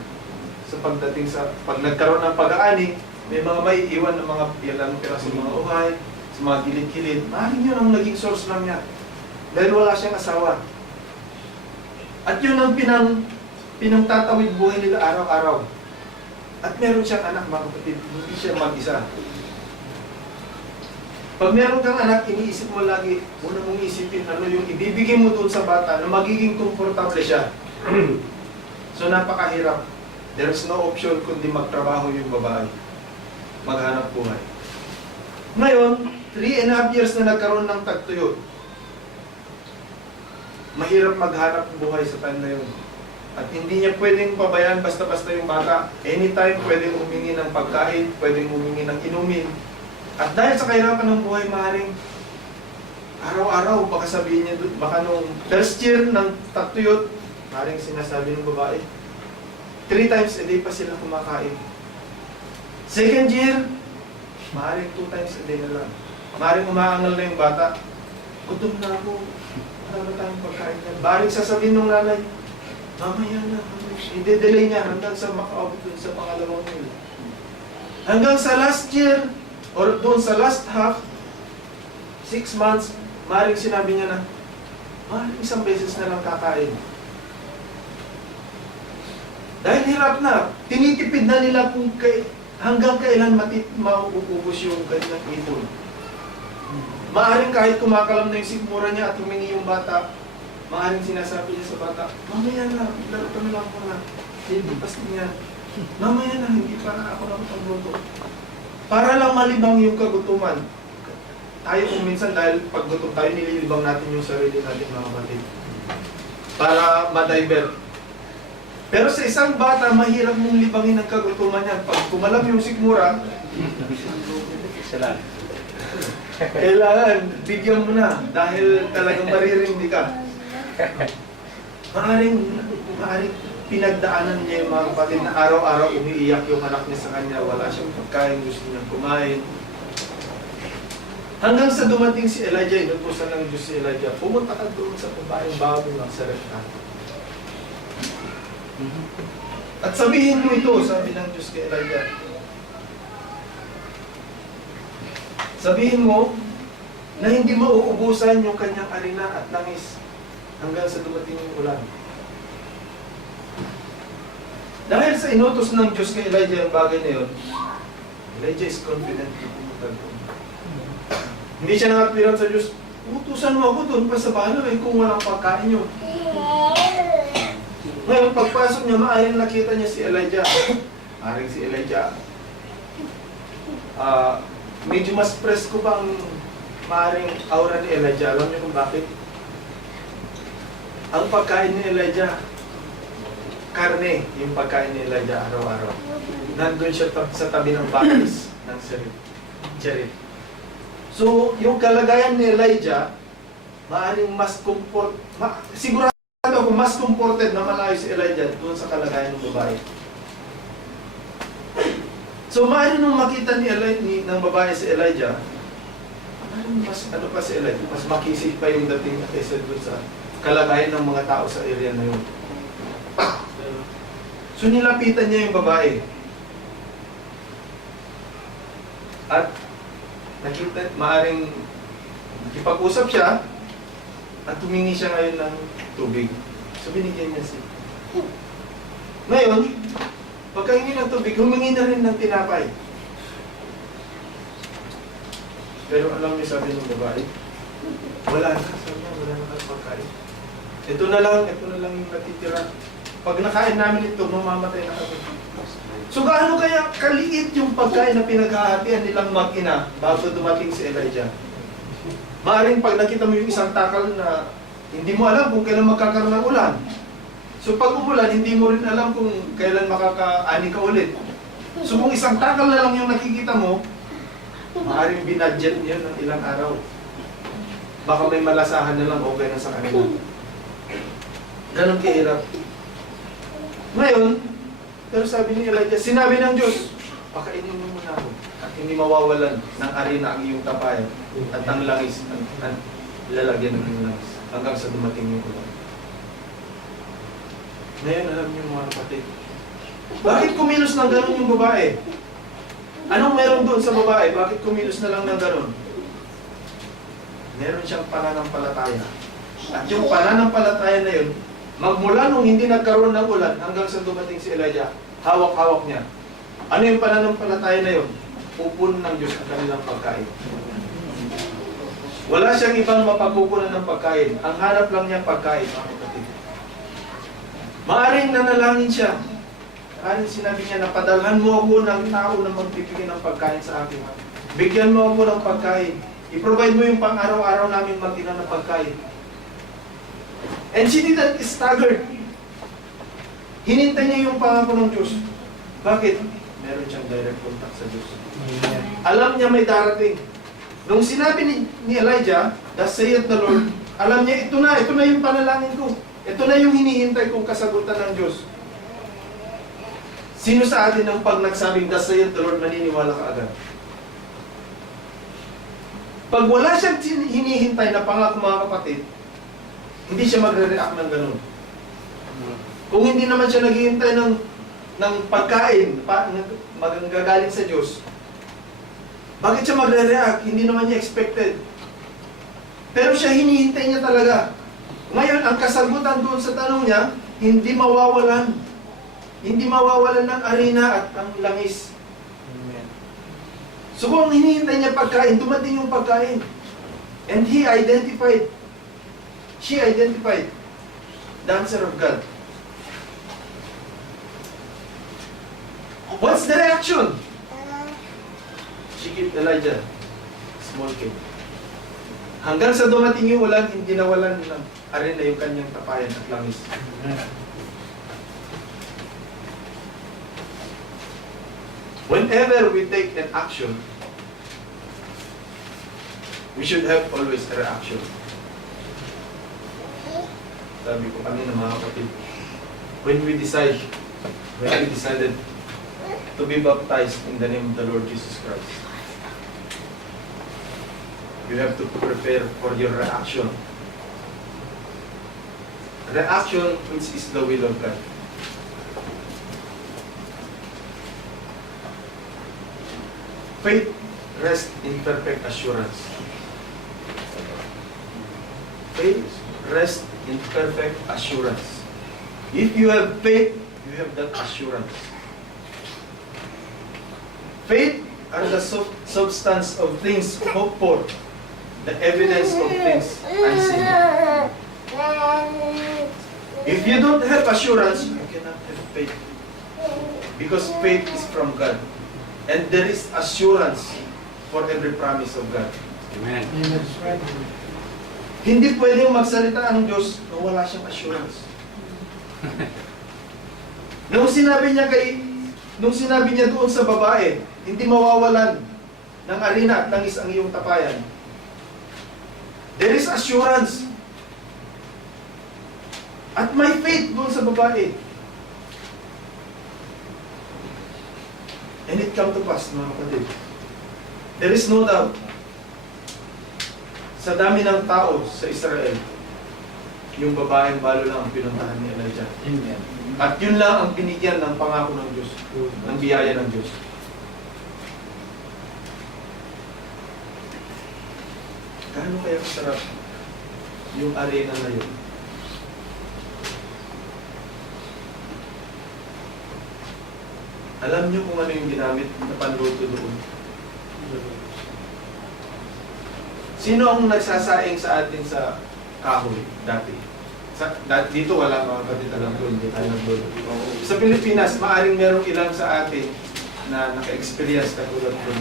sa pagdating sa pag nagkaroon ng pag-aani, may mga maiiwan ng mga ilang piraso ng mga uhay, sa mga gilid-gilid. Maaring yun ang naging source lang niya. Dahil wala siyang asawa. At yun ang pinangtatawid buhay nila araw-araw. At meron siyang anak, mga kapatid, hindi siya mag-isa. Pag meron kang anak, iniisip mo lagi, una mong isipin ano yung ibibigay mo doon sa bata na magiging komportable siya. So napakahirap. There's no option kundi magtrabaho yung babae. Maghanap buhay. Ngayon, 3.5 years na nagkaroon ng tagtuyot. Mahirap maghanap buhay sa time na yun. At hindi niya pwedeng pabayaan basta-basta yung bata. Anytime pwedeng humingi ng pagkain, pwedeng humingi ng inumin. At dahil sa kahirapan ng buhay, maaaring araw-araw, baka sabihin niya, baka nung first year ng tagtuyot, maaaring sinasabi ng babae, 3 times a day pa sila kumakain. Second year, maaaring 2 times a day na lang. Maaaring umaangal na yung bata, gutom na ako, wala na tayong pagkain na. Maaaring sasabihin ng nanay, mamaya na, i-delay niya hanggang sa makaabot dun sa pangalawang year. Hanggang sa last year, or doon sa last half, 6 months, maaaring sinabi niya na, maaaring 1 beses na lang kakain. Dahil hirap na, tinitipid na nila kung hanggang kailan mauubos yung kanyang ipon. Maaaring kahit kumakalam na yung sikmura niya at humingi yung bata, maaaring sinasabi niya sa bata, mamaya na, laro kami lang po na, hindi pas niya, mamaya na, hindi pa ako nakapagluto. Para lang malibang yung kagutuman. Tayo kung minsan dahil pag gutom tayo, nililibang natin yung sarili natin mga kapatid. Para ma-divert. Pero sa isang bata, mahirap mong libangin ang kagutuman niya. Pag kumalam yung sikmura, kailangan bigyan mo na dahil talagang maririndi ka. Maaring pinagdaanan niya yung mga kapatid na araw-araw umiiyak yung anak niya sa kanya, wala siyang pagkain, gusto niyang kumain. Hanggang sa dumating si Elijah, inutusan ng Diyos si Elijah, pumunta ka doon sa babaeng bago ng Sarepta. At sabihin mo ito, sabi ng Diyos kay Elijah. Sabihin mo na hindi mauubusan yung kanyang arena at langis hanggang sa dumating yung ulan. Dahil sa inutos ng Diyos kay Elijah ang bagay na yun, Elijah is confident na pumunta doon. Hindi siya nakatwiran sa Diyos, utusan mo ako doon pa sa balo kung walang pagkain nyo. Ngayon, pagpasok niya, maaaring nakita niya si Elijah. Maaaring si Elijah. Medyo mas presko pa ang maaaring aura ni Elijah. Alam niyo kung bakit? Ang pagkain ni Elijah, karne, yung pagkain ni Elijah araw-araw. Nandun siya sa tabi ng batis ng Cherith. So, yung kalagayan ni Elijah, maaaring mas sigurado ako mas comforted na malayo si Elijah doon sa kalagayan ng babae. So, maaaring nung makita ng babae si Elijah, maaaring mas pa si Elijah, mas makisig pa yung dating kaysa doon sa kalagayan ng mga tao sa area na yun. So, nilapitan niya yung babae. At nakita, maaaring ipag-usap siya at tumingi siya ngayon ng tubig. So, binigyan niya siya. Ngayon, pagkahingi ng tubig, humingi na rin ng tinapay. Pero alam niyo, sabi ng babae, wala na, sabi niya, wala na kang pagkain. Ito na lang yung natitira. Pag nakain namin ito, mamamatay na kami. So gaano kaya kaliit yung pagkain na pinaghahatian nilang mag-ina bago dumating si Elijah? Maaring pag nakita mo yung isang takal na hindi mo alam kung kailan magkakaroon ng ulan. So pag umulan, hindi mo rin alam kung kailan makakaani ka ulit. So kung isang takal na lang yung nakikita mo, maaring binadget niya ng ilang araw. Baka may malasahan na lang, okay na sa kanila. Ganon kahirap. Ngayon, pero sabi ni Elijah, sinabi ng Diyos, pakainin mo muna ako at hindi mawawalan ng arena ang iyong tapayan at ang langis, ang lalagyan ng iyong langis hanggang sa dumating yung ulan. Ngayon, alam niyo mga kapatid, bakit kumilos ng gano'n yung babae? Anong meron doon sa babae? Bakit kumilos na lang ng gano'n? Meron siyang pananampalataya. At yung pananampalataya na yun, magmula nung hindi nagkaroon ng ulan hanggang sa dumating si Elijah, hawak-hawak niya. Ano yung pananampalataya na yun? Pupunan ng Diyos ang kanilang pagkain. Wala siyang ibang mapagpupunan ng pagkain. Ang hanap lang niya pagkain, mga kapatid. Maaring nanalangin siya. Maaring sinabi niya na padalhan mo ako ng tao na magbibigay ng pagkain sa akin. Bigyan mo ako ng pagkain. I-provide mo yung pang-araw-araw namin mag-ina ng pagkain. And she didn't staggered. Hinintay niya yung pangako ng Diyos. Bakit? Meron siyang direct contact sa Diyos. Alam niya may darating. Nung sinabi ni Elijah, thus saith the Lord, alam niya, ito na yung panalangin ko. Ito na yung hinihintay kong kasagutan ng Diyos. Sino sa atin ang pag nagsabing, thus saith the Lord, maniniwala ka agad? Pag wala siyang hinihintay na pangako, mga kapatid, hindi siya magre-react ng ganun. Kung hindi naman siya naghihintay ng pagkain, magagaling sa Diyos, bakit siya magre-react? Hindi naman niya expected. Pero siya hinihintay niya talaga. Ngayon, ang kasagutan doon sa tanong niya, hindi mawawalan. Hindi mawawalan ng arena at ang langis. Amen. So kung hinihintay niya pagkain, dumating yung pagkain. And she identified the answer of God. What's the reaction? She gave Elijah small cake. Hanggang sa dumating yung ulan, hindi nawalan ng arena yung kanyang tapayan at langis. Whenever we take an action, we should have always a reaction. Sabi ko kanina mga kapatid, when we decided to be baptized in the name of the Lord Jesus Christ, you have to prepare for your reaction. Reaction, which is the will of God. Faith rests in perfect assurance. Faith rests in perfect assurance. If you have faith, you have that assurance. Faith are the substance of things hoped for, the evidence of things unseen. If you don't have assurance, you cannot have faith. Because faith is from God. And there is assurance for every promise of God. Amen. That's right. Hindi pwedeng magsalita ang Diyos na wala siyang assurance. Nung sinabi niya doon sa babae, hindi mawawalan ng arena at langis ang iyong tapayan. There is assurance. At may faith doon sa babae. And it come to pass, mga kapatid. There is no doubt. Sa dami ng tao sa Israel, yung babaeng balo lang ang pinuntahan ni Elijah. Amen. At yun lang ang binigyan ng pangako ng Diyos, ng biyaya ng Diyos. Gaano kaya kasarap yung arena na yun? Alam niyo kung ano yung ginamit na panluto doon? Sino ang nagsasaing sa atin sa kahoy dati? Dito wala mga kapatid, alam ko, hindi tayo nagluto. Sa Pilipinas, maaring merong ilang sa atin na naka-experience katulad doon.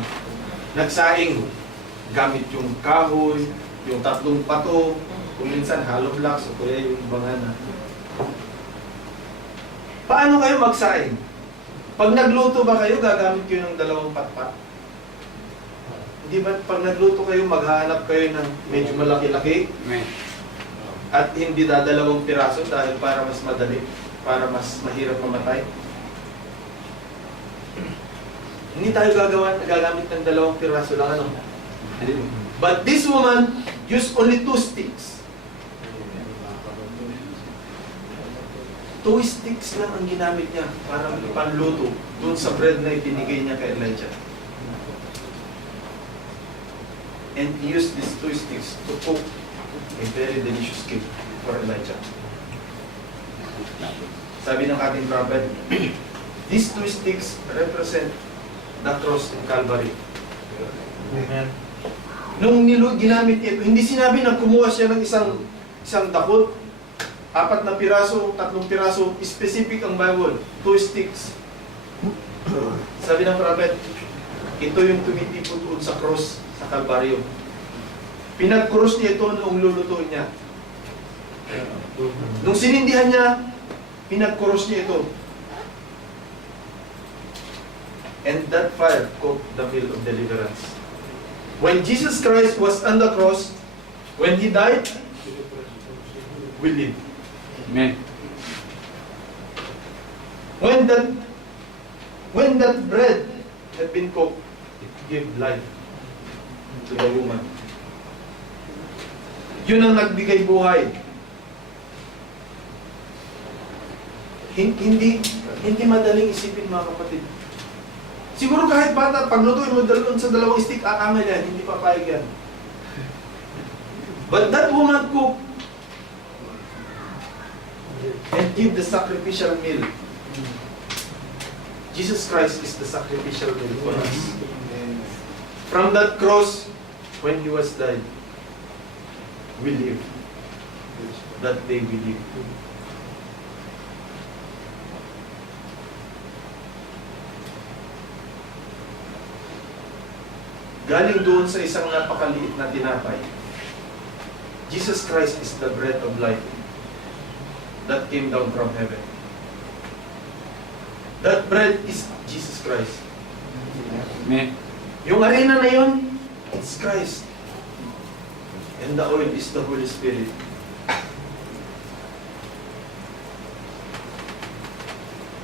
Nagsaing gamit yung kahoy, yung tatlong pato, kung minsan hollow blocks o kaya yung bangana. Paano kayo magsaing? Pag nagluto ba kayo, gagamit kayo ng dalawang patpat? Hindi ba pag nagluto kayo, maghahanap kayo ng medyo malaki-laki? Amen. At hindi dadalawang piraso dahil para mas madali, para mas mahirap mamatay. Hindi tayo gagamit ng dalawang piraso lang, ano? But this woman used only 2 sticks. 2 sticks lang ang ginamit niya para panluto dun sa bread na ibinigay niya kay Elijah. And he used these 2 sticks to cook a very delicious cake for Elijah. Sabi ng ating prophet, these 2 sticks represent the cross in Calvary. Amen. Nung ginamit ito, hindi sinabi na kumuha siya ng isang dakot, 4 na piraso, 3 piraso, specific ang Bible, 2 sticks. Sabi ng prophet, ito yung tumitipon doon sa cross sa Calvario. Pinag-cross niya ito noong lulutuin niya. Nung sinindihan niya, pinag-cross niya ito. And that fire cooked the meal of deliverance. When Jesus Christ was on the cross, when He died, we live. Amen. When that bread had been cooked, it gave life to the woman. Yun ang nagbigay buhay. Hindi madaling isipin, mga kapatid. Siguro kahit bata, paglutuin mo sa 2 stick, aangal yan, hindi papayag yan. But that woman cooked and give the sacrificial meal. Jesus Christ is the sacrificial meal for us. From that cross, when He was died, we live. That day we live. Galing doon sa isang napakaliit na tinapay. Jesus Christ is the bread of life that came down from heaven. That bread is Jesus Christ. Amen. Yung arena na yun, it's Christ. And the oil is the Holy Spirit.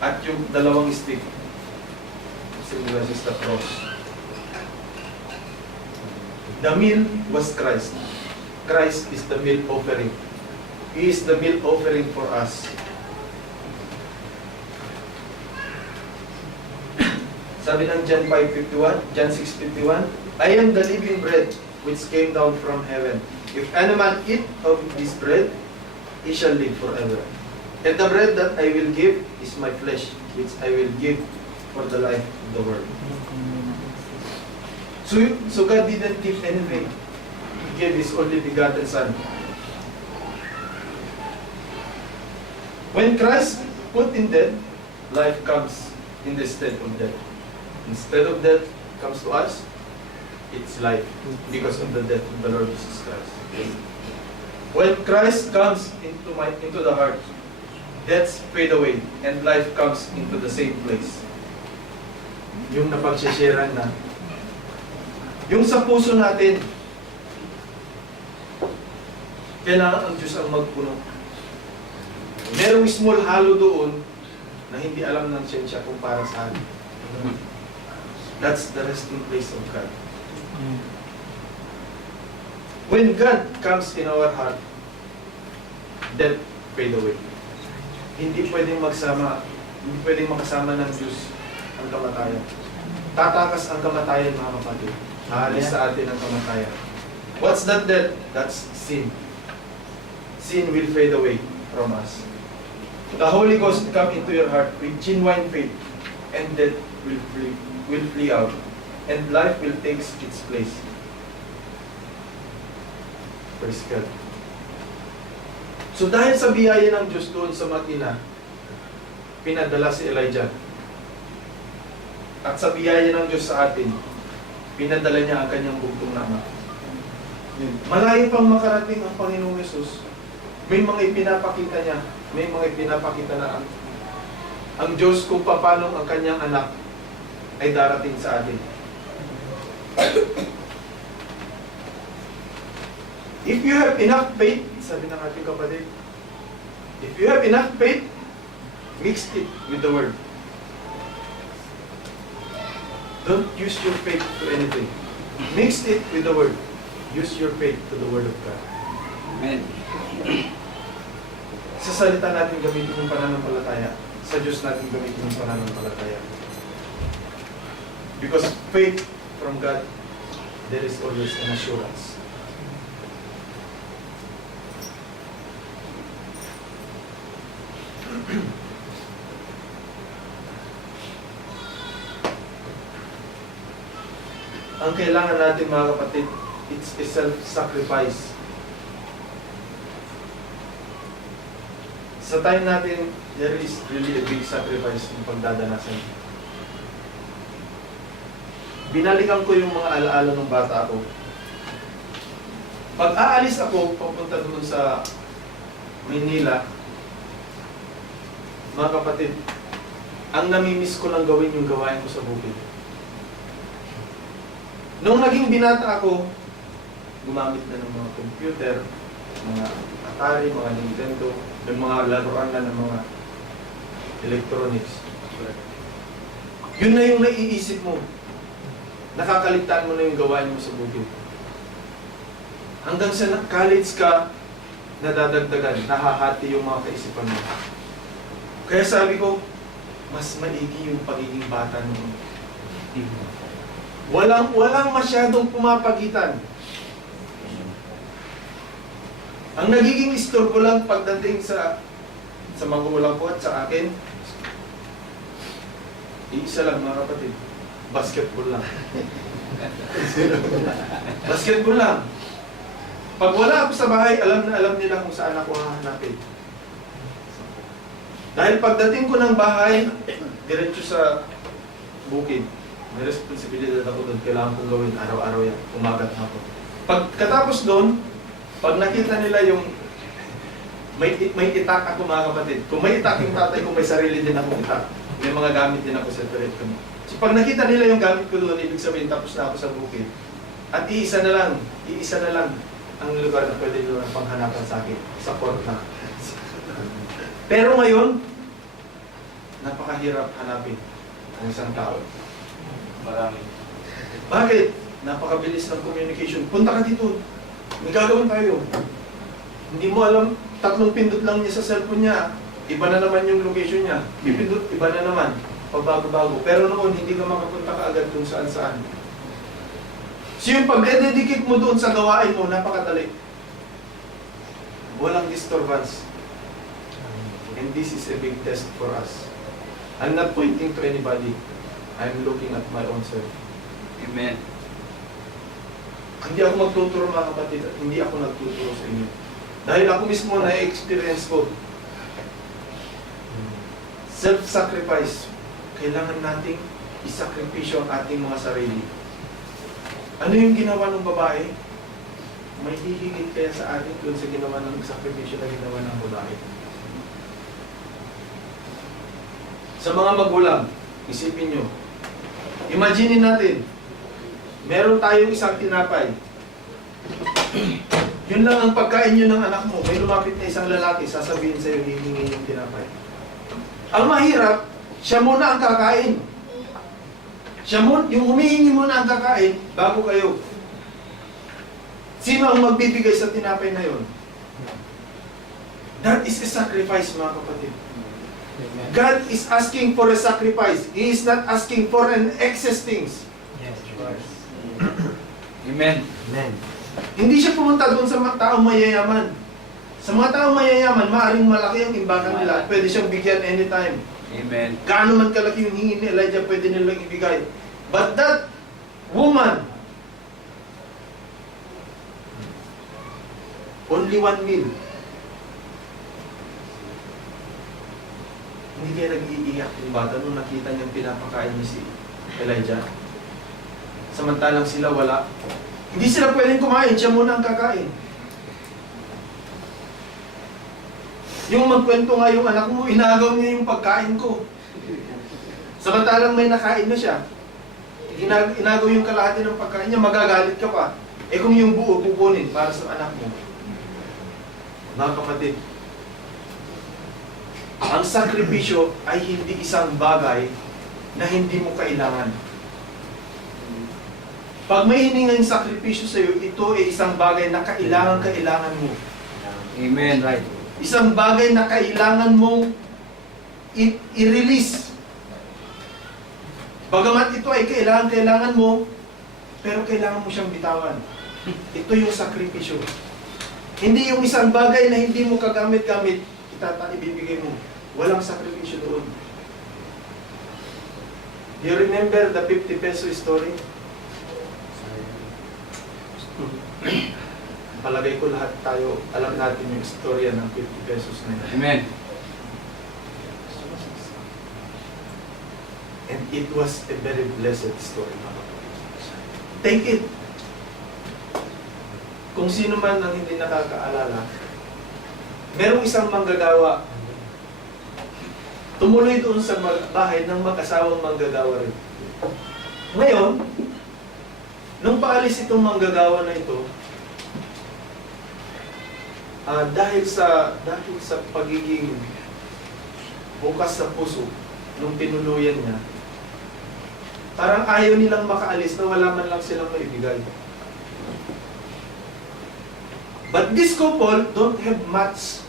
At yung 2 stick, symbolizes the cross. The meal was Christ. Christ is the meal offering. He is the meal offering for us. Sabi ng John 5:51, John 6:51, I am the living bread which came down from heaven. If any man eat of this bread, he shall live forever. And the bread that I will give is my flesh, which I will give for the life of the world. So God didn't give anything. He gave His only begotten Son. When Christ put in death, life comes in the stead of death. Instead of death comes to us, it's life because of the death of the Lord Jesus Christ. When Christ comes into the heart, deaths fade away and life comes into the same place. Yung napagsisharean na. Yung sa puso natin, kailangan ang Diyos ang magpuno. Merong small halo doon na hindi alam ng siyensya kung para saan. That's the resting place of God. When God comes in our heart, death fade away. Hindi pwedeng makasama ng Diyos ang kamatayan. Tatakas ang kamatayan, mga kapatid. Aalis sa atin ang kamatayan. What's that death? That's sin. Sin will fade away from us. The Holy Ghost will come into your heart with genuine faith, and death will flee out, and life will take its place. Praise God. So dahil sa biyaya ng Diyos doon sa Makina, pinadala si Elijah. At sa biyaya ng Diyos sa atin, pinadala niya ang kanyang bugtong na anak. Malayo pang makarating ang Panginoong Yesus. May mga ipinapakita niya, may mga ipinapakita na ang Diyos kung paano ang kanyang anak ay darating sa atin. If you have enough faith, sabi ng ating kapatid, if you have enough faith, mix it with the Word. Don't use your faith to anything. Mix it with the Word. Use your faith to the Word of God. Amen. Sa salita natin gamitin yung pananampalataya. Sa Diyos natin gamitin yung pananampalataya. Because faith from God, there is always an assurance. Ang kailangan natin, mga kapatid, it's a self-sacrifice. Sa time natin, there is really a big sacrifice ng pagdadanasan. Binalikan ko yung mga alaala ng bata ako. Pag aalis ako, papunta doon sa Manila, mga kapatid, ang namimiss ko lang gawin yung gawain ko sa bukid. Nung naging binata ako, gumamit na ng mga computer, mga Atari, mga Nintendo, yung mga laruan na ng mga electronics. Yun na yung naiisip mo. Nakakaligtaan mo na yung gawain mo sa bukid. Hanggang sa college ka, nadadagdagan, nahahati yung mga kaisipan mo. Kaya sabi ko, mas maigi yung pagiging bata noon. Walang masyadong pumapagitan. Ang nagiging istorbo lang pagdating sa magulang ko at sa akin, iisa lang, mga kapatid, basketball lang. Basketball lang. Pag wala ako sa bahay, alam nila kung saan ako hahanapin. Dahil pagdating ko ng bahay, diretso sa bukid. May responsibilidad ako doon. Kailangan kong gawin araw-araw yan. Umagat na ako. Pagkatapos doon, pag nakita nila yung may itak ako, mga kapatid. Kung may itak yung tatay ko, may sarili din akong itak. May mga gamit din ako, separate ko. So pag nakita nila yung gamit ko doon, ibig sabihin tapos na ako sa bukid. At iisa na lang ang lugar na pwede nyo ng panghanapan sa akin. Sa port na. Pero ngayon, napakahirap hanapin ang isang tao. Marami. Bakit? Napakabilis ng communication. Punta ka dito. May gagawin tayo. Hindi mo alam, 3 pindot lang niya sa cellphone niya. Iba na naman yung location niya. Ipindot, iba na naman. Pabago-bago. Pero noon, hindi ka makapunta ka agad kung saan-saan. So yung pag-dedicate mo doon sa gawain mo, napakadali. Walang disturbance. And this is a big test for us. I'm not pointing to anybody. I'm looking at my own self. Amen. Hindi ako magtuturo, mga kapatid, at hindi ako nagtuturo sa inyo. Dahil ako mismo na-experience ko. Self-sacrifice. Kailangan nating isakripisyo ang ating mga sarili. Ano yung ginawa ng babae? May hihigit kaya sa atin doon sa ginawa ng sakripisyo na ginawa ng babae. Sa mga magulang, isipin nyo. Imagine natin, meron tayong isang tinapay. Yun lang ang pagkain nyo ng anak mo. May lumapit na isang lalaki, sasabihin sa'yo, hihingi yung tinapay. Ang mahirap, siya muna ang kakain. Yung humihingi muna ang kakain, bago kayo. Sino ang magbibigay sa tinapay na yon? That is a sacrifice, mga kapatid. God is asking for a sacrifice. He is not asking for an excess things. Yes, Amen. Amen. Hindi siya pumunta doon sa mga taong mayayaman. Sa mga taong mayayaman, maaaring malaki ang imbakan nila. Pwede siyang bigyan anytime. Amen. Gaano man kalaki yung hingin ni Elijah, pwede nilang ibigay. But that woman, only 1 meal. Hindi kaya nag-iiyak yung bata nung nakita niyang pinapakain niya si Elijah. Samantalang sila wala. Hindi sila pwedeng kumain, siya muna ang kakain. Yung magkwento nga yung anak mo, inagaw niya yung pagkain ko. Samantalang may nakain na siya, inagaw yung kalahati ng pagkain niya, magagalit ka pa. Eh kung yung buo, pupunin para sa anak mo. Mga kapatid, ang sakripisyo ay hindi isang bagay na hindi mo kailangan. Pag may hiningang sakripisyo sa iyo, ito ay isang bagay na kailangan mo. Amen. Right. Isang bagay na kailangan mong i-release. Bagamat ito ay kailangan mo, pero kailangan mo siyang bitawan. Ito yung sakripisyo. Hindi yung isang bagay na hindi mo kagamit-gamit, ibibigay mo. Walang sakripisyo doon. Do you remember the 50 peso story? Palagay ko lahat tayo, alam natin yung istorya ng 50 pesos na yun. Amen. And it was a very blessed story. Take it. Kung sino man ang hindi nakakaalala, merong isang manggagawa. Tumuloy doon sa bahay ng mag-asawang manggagawa rin. Ngayon, nung paalis itong manggagawa na ito, dahil sa pagiging bukas sa puso nung tinuluyan niya, parang ayaw nilang makaalis na wala man lang silang maibigay. But this couple don't have much.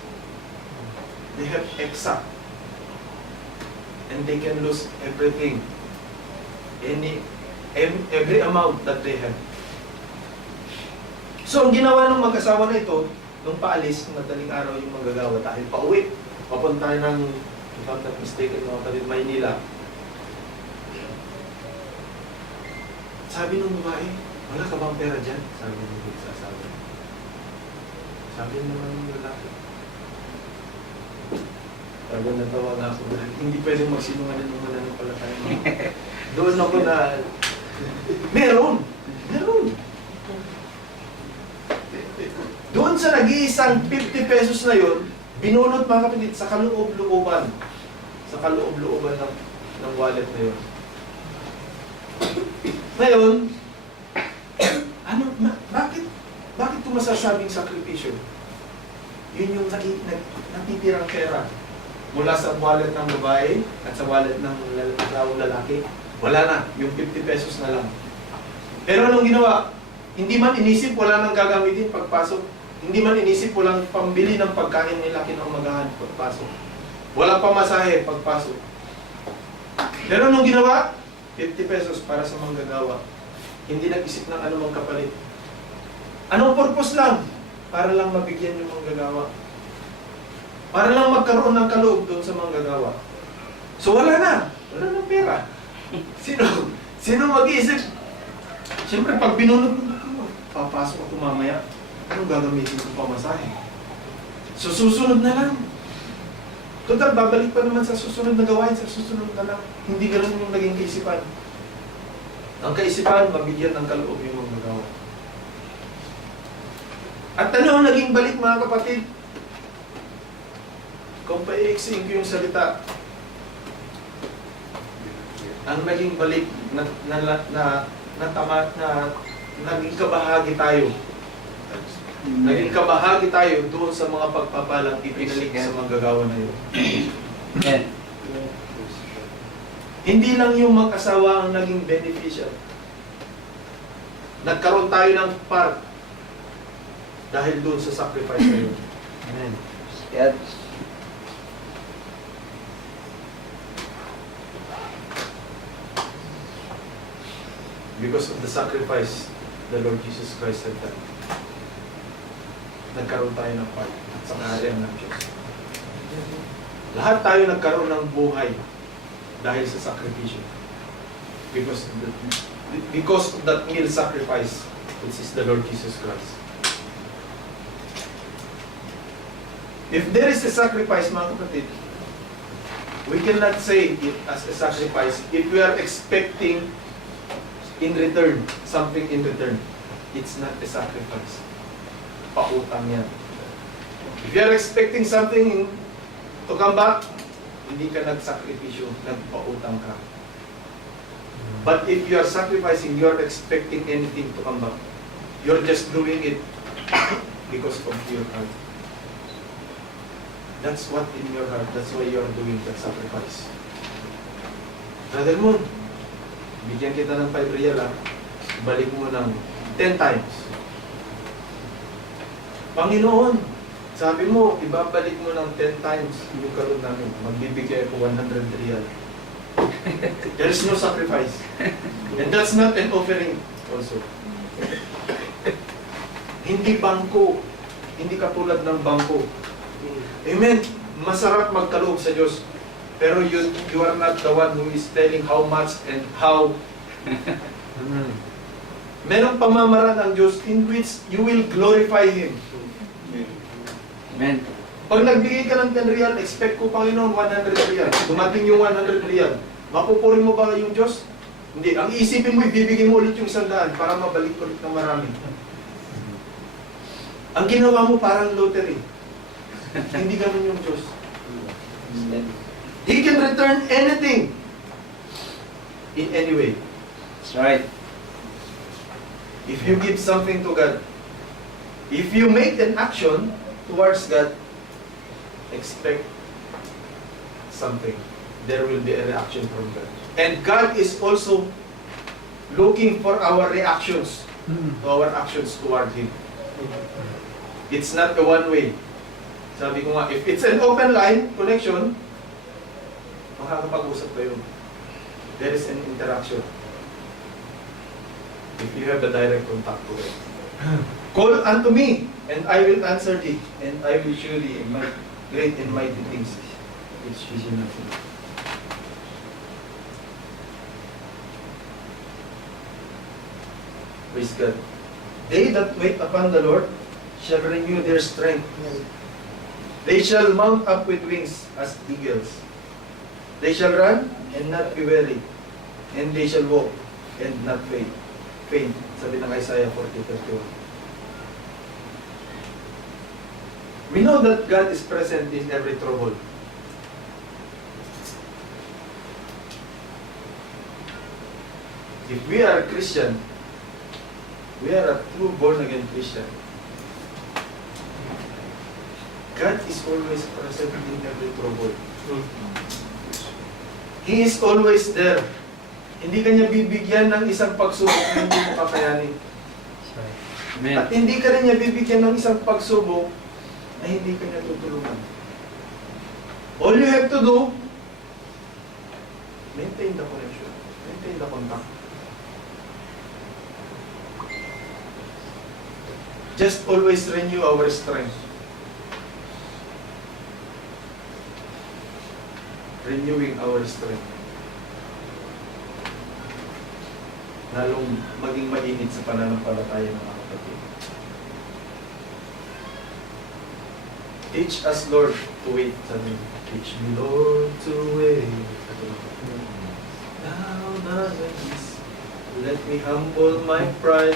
They have exact. And they can lose everything. Every amount that they have. So, ang ginawa ng mag-asawa na ito, nung paalis, madaling araw yung manggagawa dahil pauwi. Papunta ng, if I'm not mistaken, mga kapatid, Maynila. Sabi ng babae, wala ka bang pera dyan? Sabi ng sasabi. Sabi naman ng lalaki. Sabi natawa na ako. Hindi pwedeng magsinungaling ng mananampalataya mo. Doon ako na, meron! Meron! Doon sa nag-iisang 50 pesos na yun, binunot mga kapatid sa kaloob-looban. Sa kaloob-looban ng wallet na yun. Ngayon, bakit ko masasabing sakripisyo? Yun yung natitirang pera mula sa wallet ng babae at sa wallet ng lalaki. Wala na, yung 50 pesos na lang. Pero anong ginawa? Hindi man inisip, wala nang gagamitin pagpasok. Hindi man inisip, walang pambili ng pagkain nila kinaumagahan pagpasok. Walang pamasahe pagpasok. Pero anong ginawa? 50 pesos para sa manggagawa. Hindi nag-isip ng anumang kapalit. Anong purpose lang? Para lang mabigyan yung manggagawa. Para lang magkaroon ng kaloob doon sa manggagawa. So wala na. Wala nang pera. Sino mag-iisip? Siyempre, pag binunod mo, papasok ako mamaya. Anong gagamitin ko pamasahe? So susunod na lang. Total, babalik pa naman sa susunod na gawain, sa susunod na lang. Hindi ganun yung naging kaisipan. Ang kaisipan, mabigyan ng kaloob yung mga gawa. At ano ang naging balik mga kapatid? Kung paiiksiin ko yung salita, ang naging balik naging kabahagi tayo. Naging kabahagi tayo doon sa mga pagpapalang ipinalik sa mga gagawa na yun. Amen. Hindi lang yung mag-asawa ang naging beneficial. Nagkaroon tayo ng part dahil doon sa sacrifice na yun. Amen. Yes. Because of the sacrifice the Lord Jesus Christ had done. Nagkaroon tayo ng part sa kaharian ng Diyos. Lahat tayo nagkaroon ng buhay dahil sa sakripisyo. Because of that meal sacrifice, which is the Lord Jesus Christ. If there is a sacrifice, mga kapatid, we cannot say it as a sacrifice if we are expecting in return, something in return. It's not a sacrifice. Pautang yan. If you are expecting something to come back, hindi ka nagsakripisyo, nagpautang ka. But if you are sacrificing, you are expecting anything to come back. You're just doing it because of your heart. That's what in your heart. That's why you are doing that sacrifice. Brother Moon, bigyan kita ng 5 real, balik mo ng 10 times. Panginoon, sabi mo, ibabalik mo ng 10 times yung karoon namin. Magbibigay ako 100 real. There is no sacrifice. And that's not an offering also. Hindi bangko. Hindi katulad ng bangko. Amen. Masarap magkaloob sa Diyos. Pero you are not the one who is telling how much and how. Merong pamamaraan ang Diyos in which you will glorify Him. Amen. Pag nagbigay ka ng 10 real, expect ko, Panginoon, 100 real. Dumating yung 100 real. Mapupuri mo ba yung Diyos? Hindi. Ang isipin mo, ibibigay mo ulit yung 100 para mabalik ulit ng marami. Ang ginawa mo parang lottery. Hindi ganun yung Diyos. He can return anything in any way. That's right. If you give something to God, if you make an action towards God, expect something. There will be a reaction from God. And God is also looking for our reactions, our actions toward Him. It's not a one way. Sabi ko nga, if it's an open line connection, makakapag-usap kayo. There is an interaction. If you have the direct contact to it. Call unto me, and I will answer thee, and I will show thee great and mighty things which you do not know. Praise God. They that wait upon the Lord shall renew their strength. They shall mount up with wings as eagles. They shall run and not be weary, and they shall walk and not faint. Sabi ng Isaiah 40:31. We know that God is present in every trouble. If we are a Christian, we are a true born-again Christian. God is always present in every trouble. He is always there. Hindi ka niya bibigyan ng isang pagsubok na hindi mo kakayanin. Amen. At hindi ka rin niya bibigyan ng isang pagsubok na hindi ka niya tutulungan. All you have to do, maintain the connection. Maintain the contact. Just always renew our strength. Renewing our strength. Lalong maging mainit sa pananampalataya ng mga kapatid. Teach us, Lord, to wait. Sabi, teach me, Lord, to wait. Down on my knees, let me humble my pride.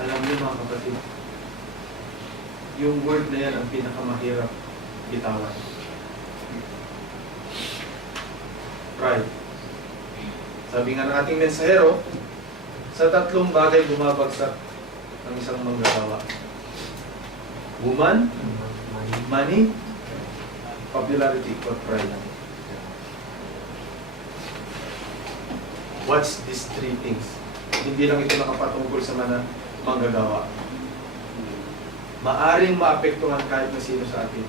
Alam niyo mga kapatid, yung word na yan ang pinakamahirap bitawan. Pride. Sabi nga ng ating mensahero, sa tatlong bagay bumabagsak ang isang manggagawa. Woman, money, popularity, or pride. What's these three things? Hindi lang ito nakapatungkol sa mga manggagawa. Maaring maapektuhan kahit na sino sa atin.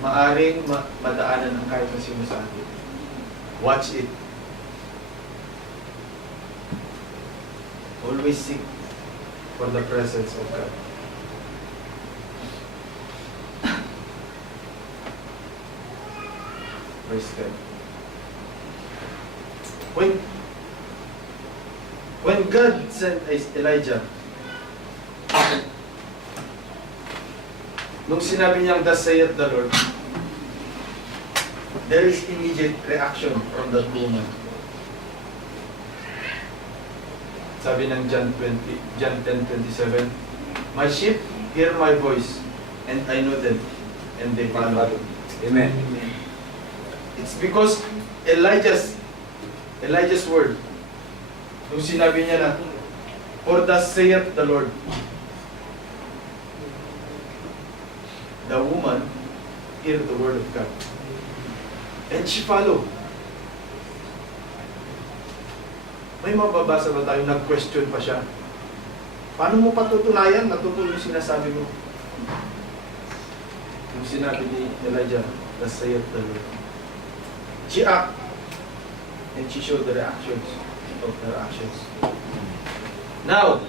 Maaring madaanan ang kahit na sino sa atin. Watch it. Always seek for the presence of God. Praise God. When God sent Elijah, nung sinabi niyang, "Thus saith the Lord," there is immediate reaction from that woman. Sabi ng John 10:27, "My sheep hear my voice, and I know them, and they follow." Amen. It's because Elijah's word, nung sinabi niya na, "For thus saith the Lord," the woman hear the word of God. And she follow. May mababasa ba tayo, nag-question pa siya? Paano mo patutunayan na totoo yung sinasabi mo? Yung sinabi ni Elijah, "Thus saith the Lord." She act, and she showed the reactions of her actions. Now,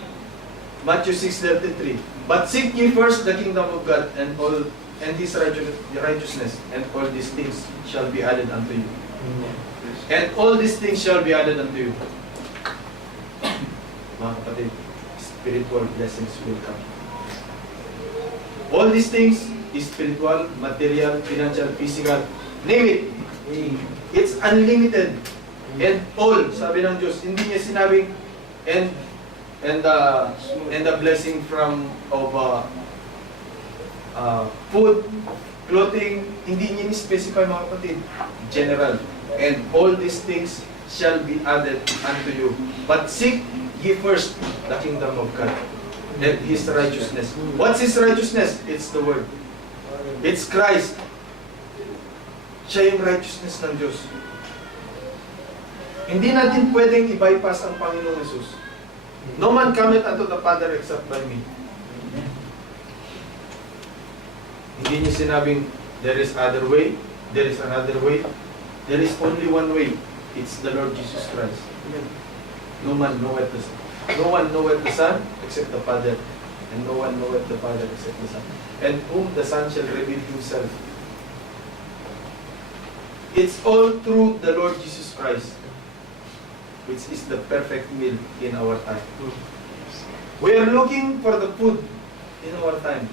Matthew 6:33, "But seek ye first the kingdom of God and His righteousness, and all these things shall be added unto you." And all these things shall be added unto you. Mga kapatid, spiritual blessings will come. All these things, spiritual, material, financial, physical, name it. It's unlimited. And all, sabi ng Diyos, hindi niya sinabing, and the blessing from food, clothing, hindi niya ni-specify mga kapatid. General. And all these things shall be added unto you. But seek ye first the kingdom of God and His righteousness. What's His righteousness? It's the Word. It's Christ. Siya yung righteousness ng Diyos. Hindi natin pwedeng i-bypass ang Panginoong Jesus. No man cometh unto the Father except by me. Hindi niya sinabing, there is other way, there is another way. There is only one way. It's the Lord Jesus Christ. No one knoweth the Son except the Father, and no one knoweth the Father except the Son, and whom the Son shall reveal Himself. It's all through the Lord Jesus Christ, which is the perfect meal in our time. We are looking for the food in our time,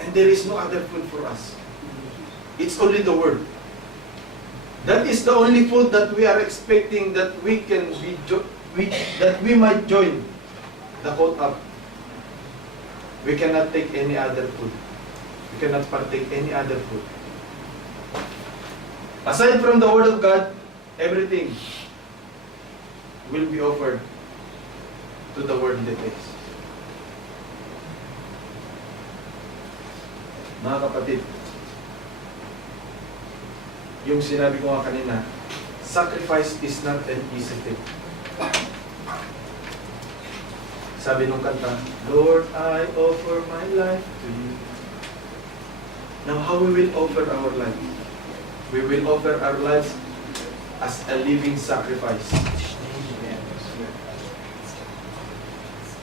and there is no other food for us. It's only the Word. That is the only food that we are expecting, that we can be that we might join the caught up. We cannot take any other food. We cannot partake any other food. Aside from the Word of God, everything will be offered to the worldly things. Mga kapatid, yung sinabi ko nga kanina, sacrifice is not an easy thing. Sabi nung kanta, Lord, I offer my life to you. Now, how we will offer our life? We will offer our lives as a living sacrifice.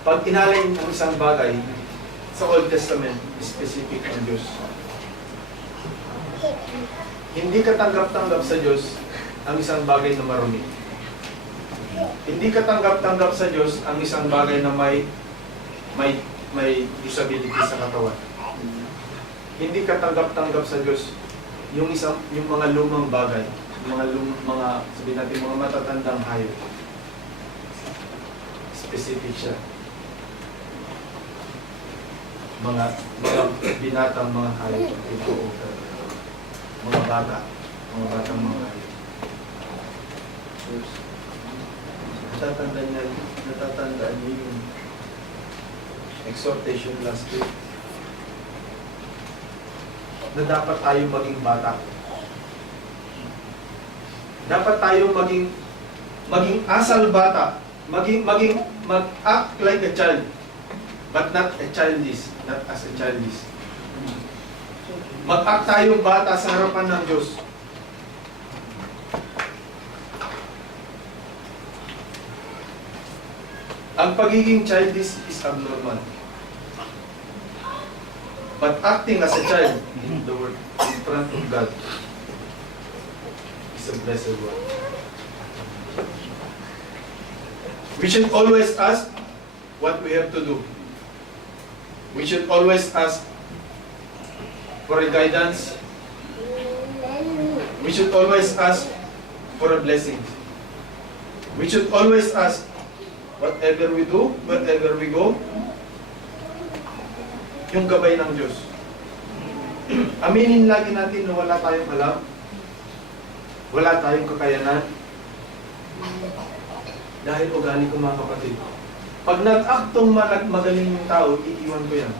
Pag inalay ang isang bagay sa Old Testament, specific ang Diyos. Hindi katanggap-tanggap sa Diyos ang isang bagay na marumi. Hindi katanggap-tanggap sa Diyos ang isang bagay na may disability sa katawan. hindi katanggap-tanggap sa Diyos yung mga lumang bagay, mga sabihin natin mga matatandang hayop. Specific siya. Mga binatang mga hayop, ito, mga batang mga hayop. Natatandaan niyo yung exhortation last week na dapat tayo maging bata. Dapat tayo maging asal bata. Mag-act like a child, but not a childish, not as a childish. Mag-act tayong bata sa harapan ng Diyos. Ang pagiging childish is abnormal. But acting as a child in the world, in front of God, is a blessed one. We should always ask what we have to do. We should always ask for a guidance. We should always ask for a blessing. We should always ask, whatever we do, wherever we go, yung gabay ng Diyos. Aminin lagi natin na wala tayong alam, wala tayong kakayanan, dahil ugali ko mga kapatid. Pag nag-aktong magaling yung tao, iiwan ko yan.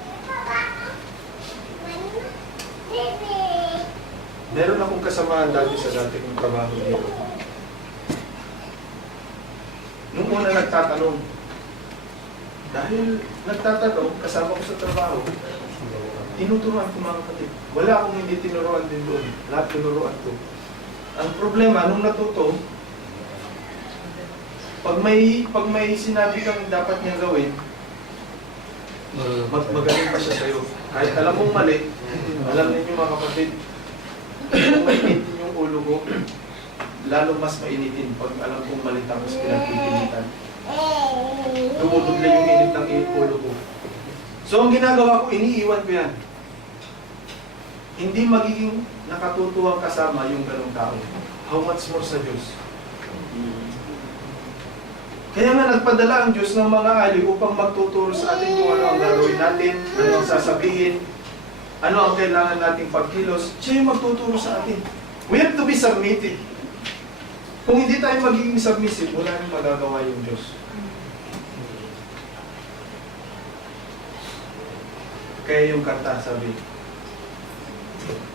Meron akong kasamahan dati sa dati kong trabaho dito. Nung una nagtatanong, dahil nagtatanong, kasama ko sa trabaho, tinuturuan ko mga kapatid. Wala akong hindi tinuruan din doon. Lahat tinuruan ko. Ang problema, nung natuto, pag may sinabi kang dapat niyang gawin, magaling pa siya sa'yo. Kahit alam mong mali, alam ninyo mga kapatid, kung mainitin yung ulo ko, lalo mas mainitin pag alam kong mali tapos pinagpipilitan. Dumududla yung init ng ulo ko. So ang ginagawa ko, iniiwan ko yan. Hindi magiging nakatutuwang kasama yung ganong tao. How much more sa Diyos? Kaya nga nagpadala ang Diyos ng mga ali upang magtuturo sa atin kung ano ang gagawin natin, ano ang sasabihin, ano ang kailangan nating pagkilos. Siya yung magtuturo sa atin. We have to be submitted. Kung hindi tayo magiging submissive, wala nang magagawa yung Diyos. Kaya yung kanta sabi,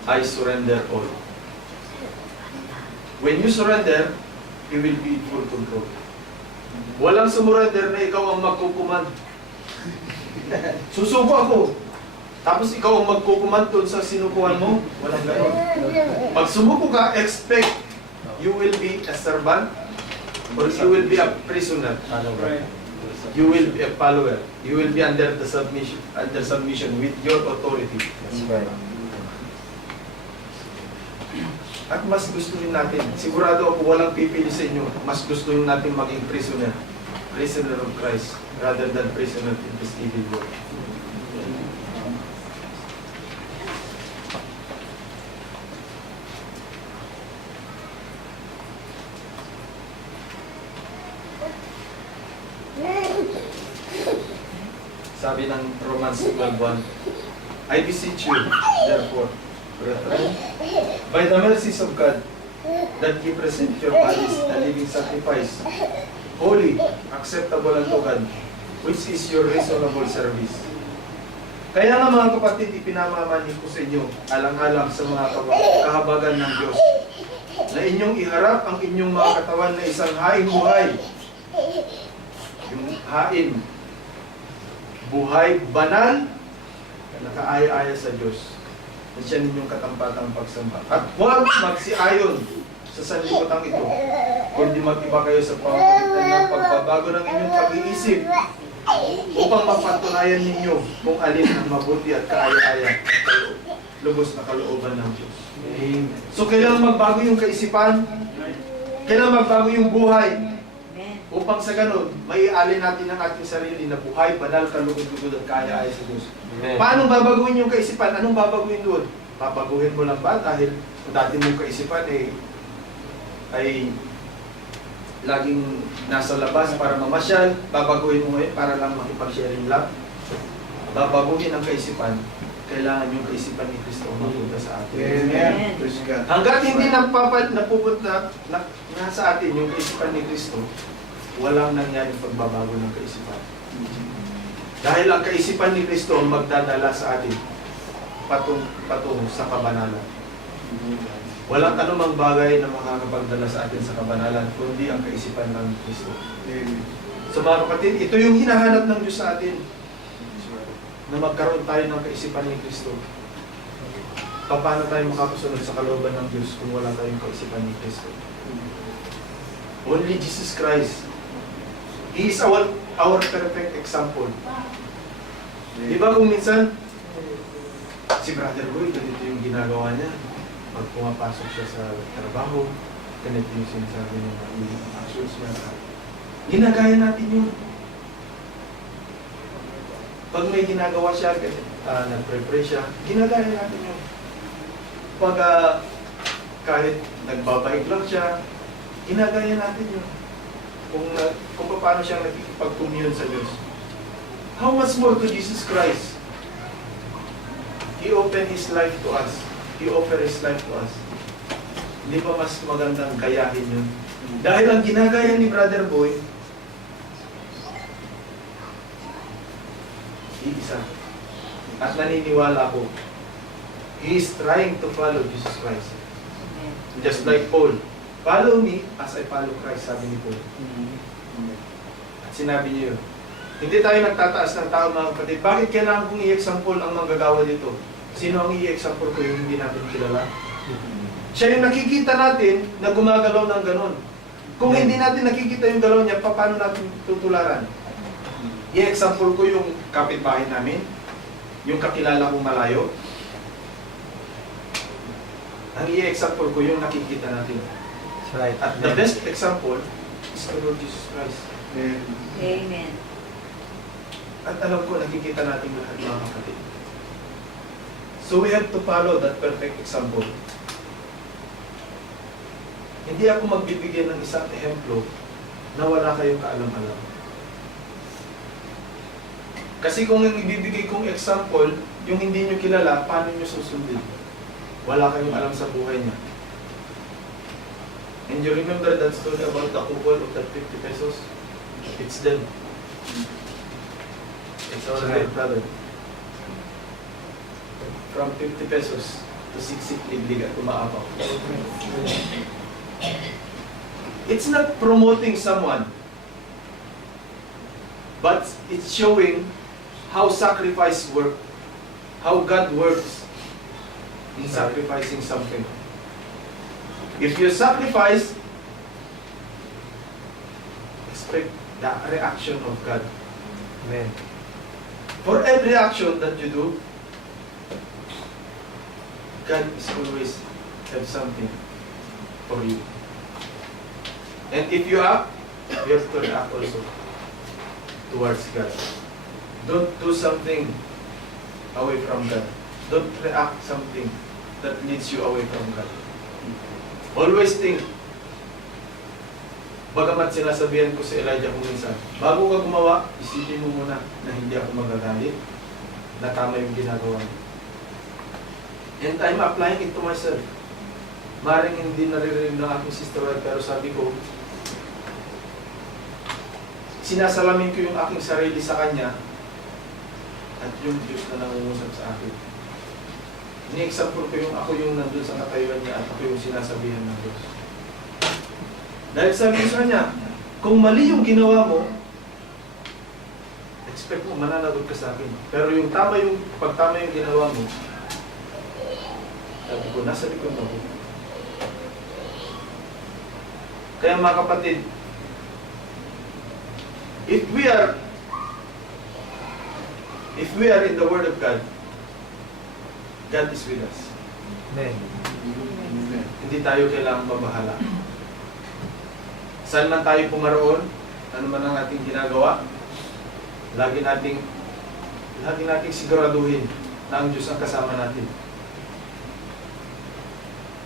I surrender all. When you surrender, He will be in full control. Walang sumurrender na ikaw ang magkukuman. Susuko ako. Tapos ikaw ang magkukuman doon sa sinukuhan mo. Walang gano'n. Pag sumuko ka, expect you will be a servant or you will be a prisoner. You will be a follower. You will be under submission with your authority. That's right. At mas gustuhin natin, sigurado ako walang pipili sa inyo, mas gustuhin natin maging prisoner. Prisoner of Christ rather than prisoner in this evil world. Sabi ng Romans 12:1, I beseech you, therefore, brethren, by the mercies of God, that ye present your bodies a living sacrifice, holy, acceptable unto God, which is your reasonable service. Kaya nga mga kapatid, ipinamamani ko sa inyo, alang-alang sa mga kahabagan ng Diyos, na inyong iharap ang inyong mga katawan na isang haing buhay. Yung hain, buhay banal, nakaaya-aya sa Diyos. Na siya ninyong katampatang pagsamba. At huwag magsiayon sa sanlibutan ito, kundi mag-iba kayo sa pamamagitan ng pagbabago ng inyong pag-iisip upang mapatunayan ninyo kung alin ang mabuti at kaaya-aya lubos na kalooban ng Diyos. So kailangan magbago yung kaisipan, kailangan magbago yung buhay Upang sa ganun, maialin natin ang ating sarili na buhay, banal, kalugod-lugod at kaya ay sa Diyos. Amen. Paano babaguhin yung kaisipan? Anong babaguhin doon? Babaguhin mo lang ba dahil ang dati mong kaisipan ay laging nasa labas para mamasyal? Babaguhin mo ngayon para lang makipag-sharing lang? Babaguhin ang kaisipan, kailangan yung kaisipan ni Kristo ang mapunta sa atin. Amen. Praise God. Hanggat hindi napupunta nasa atin yung kaisipan ni Kristo, walang nangyaring pagbabago ng kaisipan. Dahil ang kaisipan ni Kristo ang magdadala sa atin patungo sa kabanalan. Walang anumang bagay na makakapagdala sa atin sa kabanalan, kundi ang kaisipan ng Kristo. So mga kapatid, ito yung hinahanap ng Diyos sa atin, na magkaroon tayo ng kaisipan ni Kristo. Paano tayo makakusunod sa kalooban ng Diyos kung wala tayong kaisipan ni Kristo? Only Jesus Christ. He is our perfect example. Di ba kung minsan, si Brother Boy, ganito yung ginagawa niya. Pag pumapasok siya sa trabaho, ganito yung sinasabi niya, yung actions niya. Ginagaya natin yun. Pag may ginagawa siya, nagpre-pray siya, ginagaya natin yun. Pag kahit nagbabahig lang siya, ginagaya natin yun. Kung paano siya nakikipag-commune sa Diyos. How much more to Jesus Christ? He opened His life to us. He offered His life to us. Hindi ba mas magandang gayahin yun? Dahil ang ginagaya ni Brother Boy, iisa. At naniniwala ko, he is trying to follow Jesus Christ. Just like Paul. Follow me as I follow Christ, sabi ni Paul. At sinabi niya yun. Hindi tayo nagtataas ng tao, mga kapatid. Bakit kailangan kong i-example ang manggagawa dito? Sino ang i-example ko yung hindi natin kilala? Siya yung nakikita natin na gumagalaw ng ganon. Kung hindi natin nakikita yung galaw niya, paano natin tutularan? I-example ko yung kapitbahay namin, yung kakilala kong malayo. Ang i-example ko yung nakikita natin. That's right. At the best example is the Lord Jesus Christ. Amen. At alam ko, nakikita natin lahat, mga kapatid. So we have to follow that perfect example. Hindi ako magbibigay ng isang ehemplo na wala kayong kaalam-alam. Kasi kung yung ibibigay kong example, yung hindi nyo kilala, paano nyo susundin? Wala kayong alam sa buhay niya. And you remember that story about the couple of that 50 pesos? It's them. It's our dear brother. From 50 pesos to 60 liglig at umaapaw. It's not promoting someone, but it's showing how sacrifice works, how God works in sacrificing something. If you sacrifice, expect the reaction of God. Amen. For every action that you do, God is always have something for you. And if you act, you have to react also towards God. Don't do something away from God. Don't react something that leads you away from God. Always think. Bagamat sinasabihan ko si Elijah kung minsan, bago ka gumawa, isipin mo muna na hindi ako magagalit, na tama yung ginagawa mo. And I'm applying it to myself. Maring hindi naririnig ng aking sister wife, pero sabi ko, sinasalamin ko yung aking sarili sa kanya at yung Diyos na nangungusap sa akin. Ini-example ko yung ako yung nandun sa katayuan niya at ako yung sinasabihan ng Diyos. Dahil sabi ko sa kanya, kung mali yung ginawa mo, expect mo, mananagot ka sa akin. Pero yung tama yung, pag tama yung ginawa mo, sabi ko, nasa likod mo ako. Kaya mga kapatid, if we are in the Word of God, God is with us. Amen. Hindi tayo kailangang mabahala. Saan man tayo pumaroon, ano man ang ating ginagawa, lagi nating siguraduhin na ang Diyos ang kasama natin.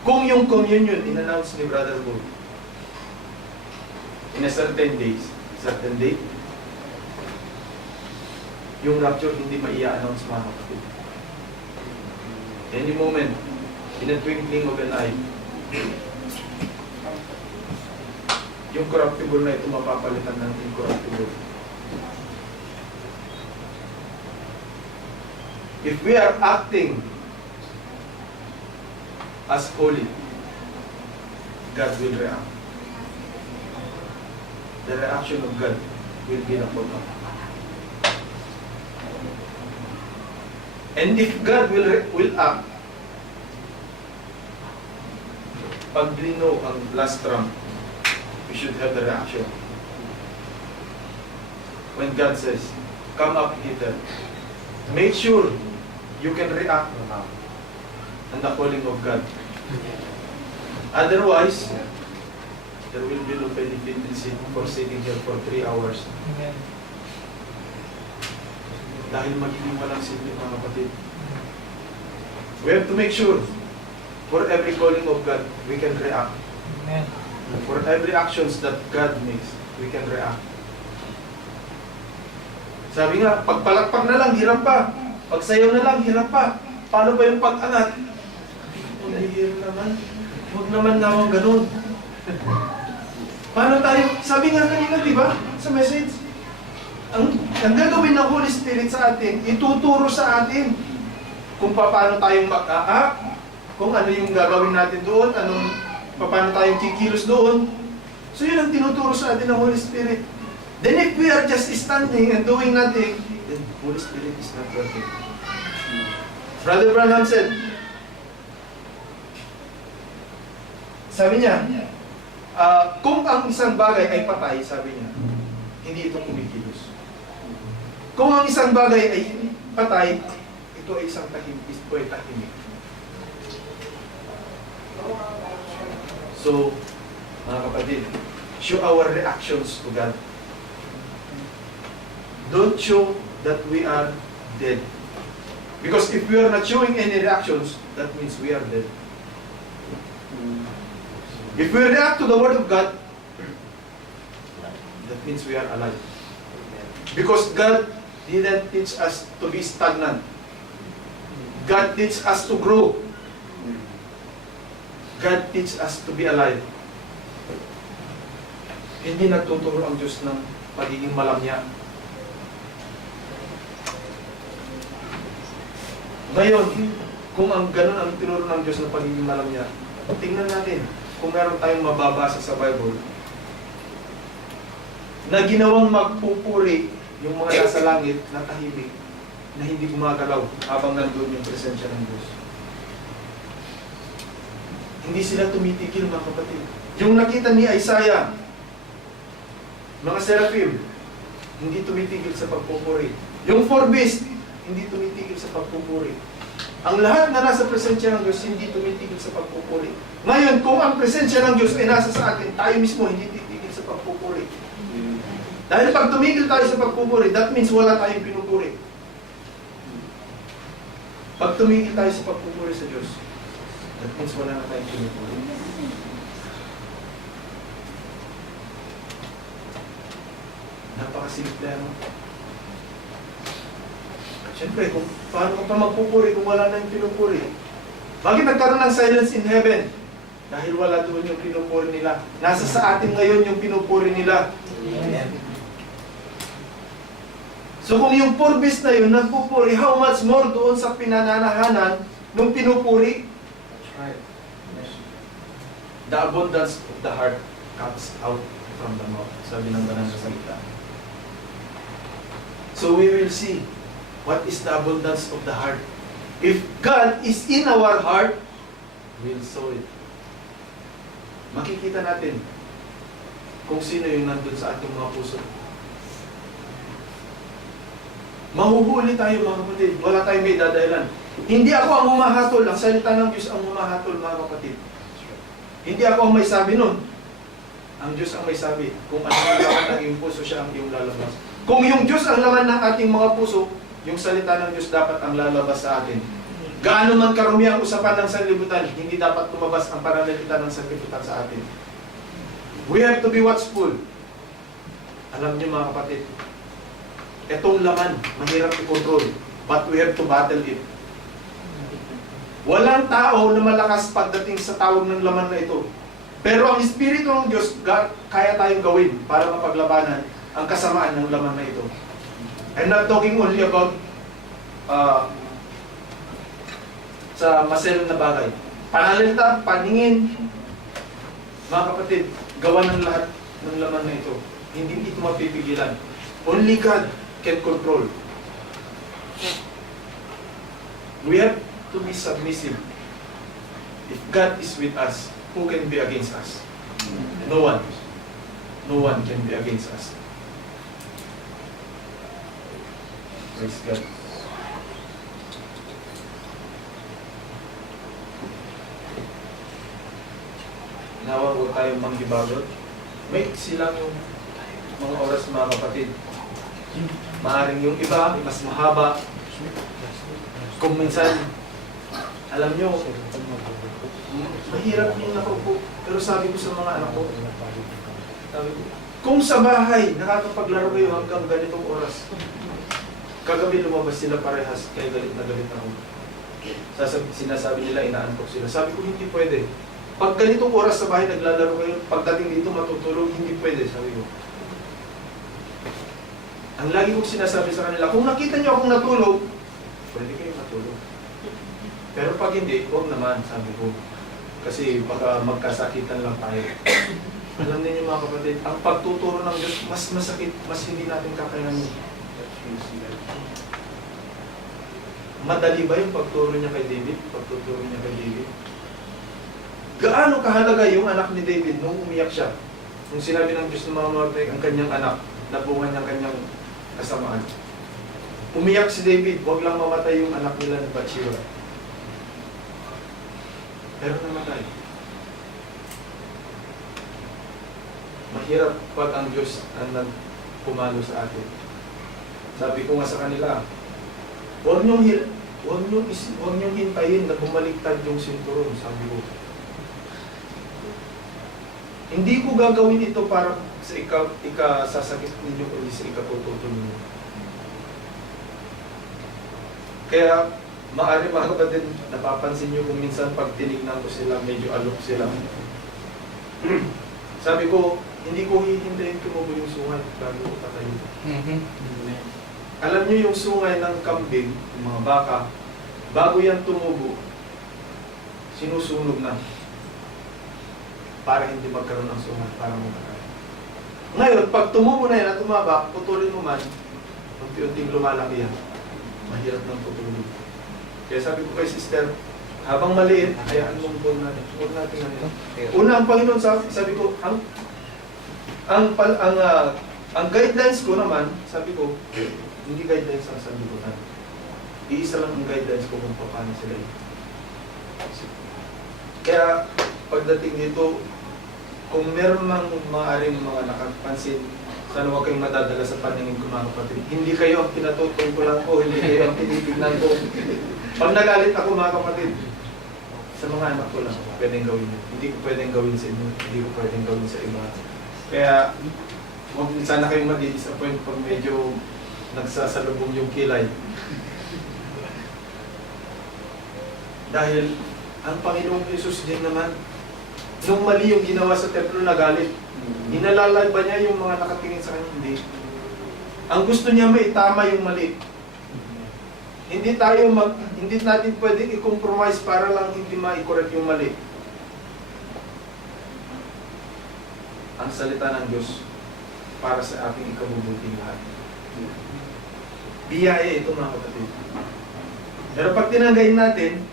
Kung yung communion in-announce ni Brother Bull in a certain date, yung rapture hindi maia-announce, mga kapatid. Any moment, in a twinkling of an eye, yung corruptible na ito mapapalitan ng incorruptible. If we are acting as holy, God will react. The reaction of God will be napulap. And if God will act, pag blino ang last trump, we should have the reaction. When God says, come up hither, make sure you can react on the calling of God. Otherwise, there will be no benefit in for sitting here for 3 hours. Amen. Dahil magiging walang silbi, mga kapatid. We have to make sure, for every calling of God, we can react. Amen. For every actions that God makes, we can react. Sabi nga, pagpalakpak na lang, hirap pa. Pagsayaw na lang, hirap pa. Paano ba yung pag-angat? Hindi naman. Huwag naman nawang ganun. Paano tayo? Sabi nga kanina, di ba? Sa message. Ang gagawin ng Holy Spirit sa atin, ituturo sa atin kung paano tayong mag-aak, kung ano yung gagawin natin doon, paano tayong kikilos doon. So yun ang tinuturo sa atin ng Holy Spirit. Then if we are just standing and doing nothing, then Holy Spirit is not working. Brother Branham said, sabi niya, kung ang isang bagay ay patay, sabi niya, hindi ito kumikilos. Kung ang isang bagay ay patay, ito ay isang tahimik. So, mga kapatid, show our reactions to God. Don't show that we are dead. Because if we are not showing any reactions, that means we are dead. If we react to the Word of God, that means we are alive. Because God didn't teach us to be stagnant. God teaches us to grow. God teaches us to be alive. Hindi nagtuturo ang Diyos ng pagiging malamya. Ngayon, kung ang ganun ang tinuro ng Diyos ng pagiging malamya, tingnan natin kung meron tayong mababasa sa Bible na ginawang magpupuri yung mga nasa langit na tahimik, na hindi gumagalaw habang nandun yung presensya ng Diyos. Hindi sila tumitigil, mga kapatid. Yung nakita ni Isaiah, mga seraphim, hindi tumitigil sa pagpupuri. Yung 4 beasts, hindi tumitigil sa pagpupuri. Ang lahat na nasa presensya ng Diyos, hindi tumitigil sa pagpupuri. Ngayon, kung ang presensya ng Diyos ay nasa sa atin, tayo mismo hindi titigil sa pagpupuri. Dahil pag tumigil tayo sa pagpupuri, that means wala tayong pinupuri. Pag tumigil tayo sa pagpupuri sa Diyos, that means wala na tayong pinupuri. Napakasimple, ano? Siyempre, kung paano ka pa magpupuri kung wala na yung pinupuri? Bakit nagkaroon ng silence in heaven? Dahil wala doon yung pinupuri nila. Nasa sa atin ngayon yung pinupuri nila. Amen. So kung yung 4 beasts na yun nagpupuri, how much more doon sa pinananahanan nung pinupuri? That's right. The abundance of the heart comes out from the mouth. Sabi ng banal na salita. So we will see what is the abundance of the heart. If God is in our heart, we'll sow it. Makikita natin kung sino yung nandun sa ating mga puso. Mahuhuli tayo, mga kapatid. Wala tayong may dadahilan. Hindi ako ang humahatol. Ang salita ng Diyos ang humahatol, mga kapatid. Hindi ako ang may sabi nun. Ang Diyos ang may sabi. Kung ano ang laman ng iyong puso, siya ang iyong lalabas. Kung yung Diyos ang laman ng ating mga puso, yung salita ng Diyos dapat ang lalabas sa atin. Gaano man karumi ang usapan ng sanlibutan, hindi dapat lumabas ang pananalita ng sanlibutan sa atin. We have to be watchful. Alam niyo mga kapatid, itong laman, mahirap i-control, but we have to battle it. Walang tao na malakas pagdating sa tawag ng laman na ito. Pero ang Espiritu ng Diyos, kaya tayong gawin para mapaglabanan ang kasamaan ng laman na ito. I'm not talking only about sa masel na bagay. Panalita, paningin, mga kapatid, gawa ng lahat ng laman na ito. Hindi ito mapipigilan. Only God can control. We have to be submissive. If God is with us, who can be against us? No one. No one can be against us. Praise God. Nawa ko tayong manghibagot. May silang yung mga oras mga kapatid. Maaring yung iba, mas mahaba. Kung minsan, alam nyo, mahirap yung nakaupo. Pero sabi ko sa mga anak ko, sabi ko, kung sa bahay, nakakapaglaro kayo hanggang ganitong oras. Kagabi lumabas sila parehas, kaya galit na galit ako. Sinasabi nila, inaantok sila. Sabi ko, hindi pwede. Pag ganitong oras sa bahay, naglalaro kayo, pagdating dito matutulog, hindi pwede, sabi ko. Ang lagi kong sinasabi sa kanila, kung nakita niyo akong natulog, pwede kayo matulog. Pero pag hindi, huwag naman, sabi ko. Kasi baka magkasakitan lang tayo. Alam niyo mga kapatid, ang pagtuturo ng Diyos, mas masakit, mas hindi natin kakayanin. Madali ba yung pagturo niya kay David? Pagtuturo niya kay David? Gaano kahalaga yung anak ni David nung umiyak siya? Nung sinabi ng Diyos na mamamatay ang kanyang anak, nabungan niya kanyang kasamaan. Umiyak si David, wag lang mamatay yung anak nila ni Bathsheba. Pero namatay. Mahirap pag ang Diyos ang nagpumalo sa atin. Sabi ko nga sa kanila, huwag niyong hintayin na bumaliktad yung sinturon, sabi ko. Hindi ko gagawin ito para sa ikasasakit ninyo o sa ikatututo ninyo. Kaya, maaari mga kapatid, napapansin nyo kung minsan pag tinignan ko sila, medyo alok sila. Sabi ko, hindi ko hihintayin tumubo yung sungay bago ko tatayo. Alam nyo yung sungay ng kambing, yung mga baka, bago yan tumubo, sinusunog na. Para hindi magkaroon ng sungay, para mamatay. Ngayon, pag tumubo na yan at tumaba, putulin mo man, unti-unting lumalaki yan. Mahirap ng putulin. Kaya sabi ko kay sister, habang maliit, hayaan mong huwag natin. Huwag natin ano. Una, ang Panginoon sabi ko, ang guidelines ko naman, sabi ko, hindi guidelines ang sanlibutan. Iisa lang ang guidelines ko kung paano sila ito. Kaya, pagdating dito, kung meron mang maaaring mga nakapansin, sana huwag kayong madadala sa paningin ko mga kapatid. Hindi kayo ang pinatutungkulan ko, hindi kayo ang tinitignan ko. Pag nagalit ako mga kapatid, sa mga anak ko lang, pwedeng gawin yun. Hindi ko pwedeng gawin sa inyo, hindi ko pwedeng gawin sa iba. Kaya, huwag sana kayong madi-disappoint pag medyo nagsasalubong yung kilay. Dahil, ang Panginoong Jesus din naman, nung mali yung ginawa sa templo, nagalit. Inalalay ba niya yung mga nakatingin sa kanya? Hindi. Ang gusto niya maitama yung mali. Hindi natin pwedeng i-compromise para lang hindi ma-correct yung mali. Ang salita ng Diyos para sa ating ikabubuting lahat. Biyaya ito mga kapatid. Pero pag tinanggayin natin,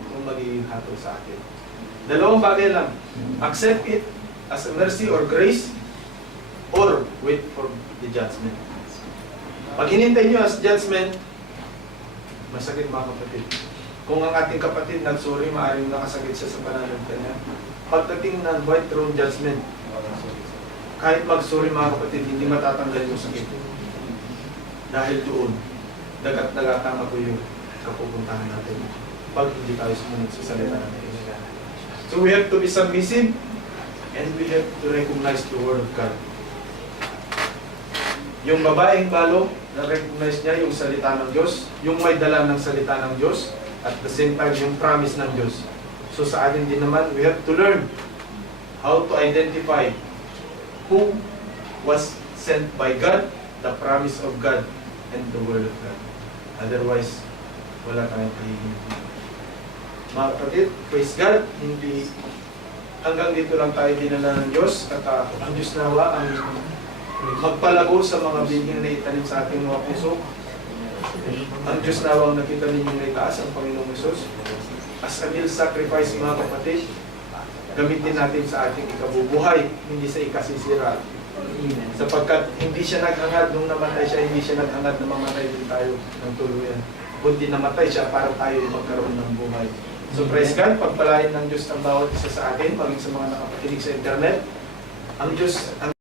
itong magiging hatol sa atin. Dalawang bagay lang. Accept it as a mercy or grace, or wait for the judgment. Pag hinintay nyo as judgment, masakit mga kapatid. Kung ang ating kapatid nagsuri, maaaring nakasakit siya sa pananalita niya. Pagdating ng white throne judgment, kahit mag-sorry mga kapatid, hindi matatanggal yung sakit. Dahil doon, dagat-dagatang ako yung kapupuntahan natin pag hindi tayo sumunod sa salita ng Diyos. So we have to be submissive and we have to recognize the Word of God. Yung babaeng balo, na-recognize niya yung salita ng Diyos, yung may dala ng salita ng Diyos, at the same time yung promise ng Diyos. So sa atin din naman, we have to learn how to identify who was sent by God, the promise of God, and the Word of God. Otherwise, wala tayong pahihintay. Mga kapatid, praise God, hindi hanggang dito lang tayo dinala ng Diyos at ang Diyos nawa ang magpalago sa mga biging na itanim sa ating mga puso. Ang Diyos nawa ang nakita ninyong naitaas ang Panginoong Hesus. As a meal sacrifice mga kapatid, gamitin natin sa ating ikabubuhay, hindi sa ikasisira. Sapagkat hindi siya naghangad nung namatay siya, hindi siya naghangad na mamatay din tayo ng tuluyan. Kundi namatay siya para tayo magkaroon ng buhay. So praise God, pagpalain ng Diyos ang bawat isa sa atin, maging sa mga nakapakinig sa internet. Ang Diyos, ang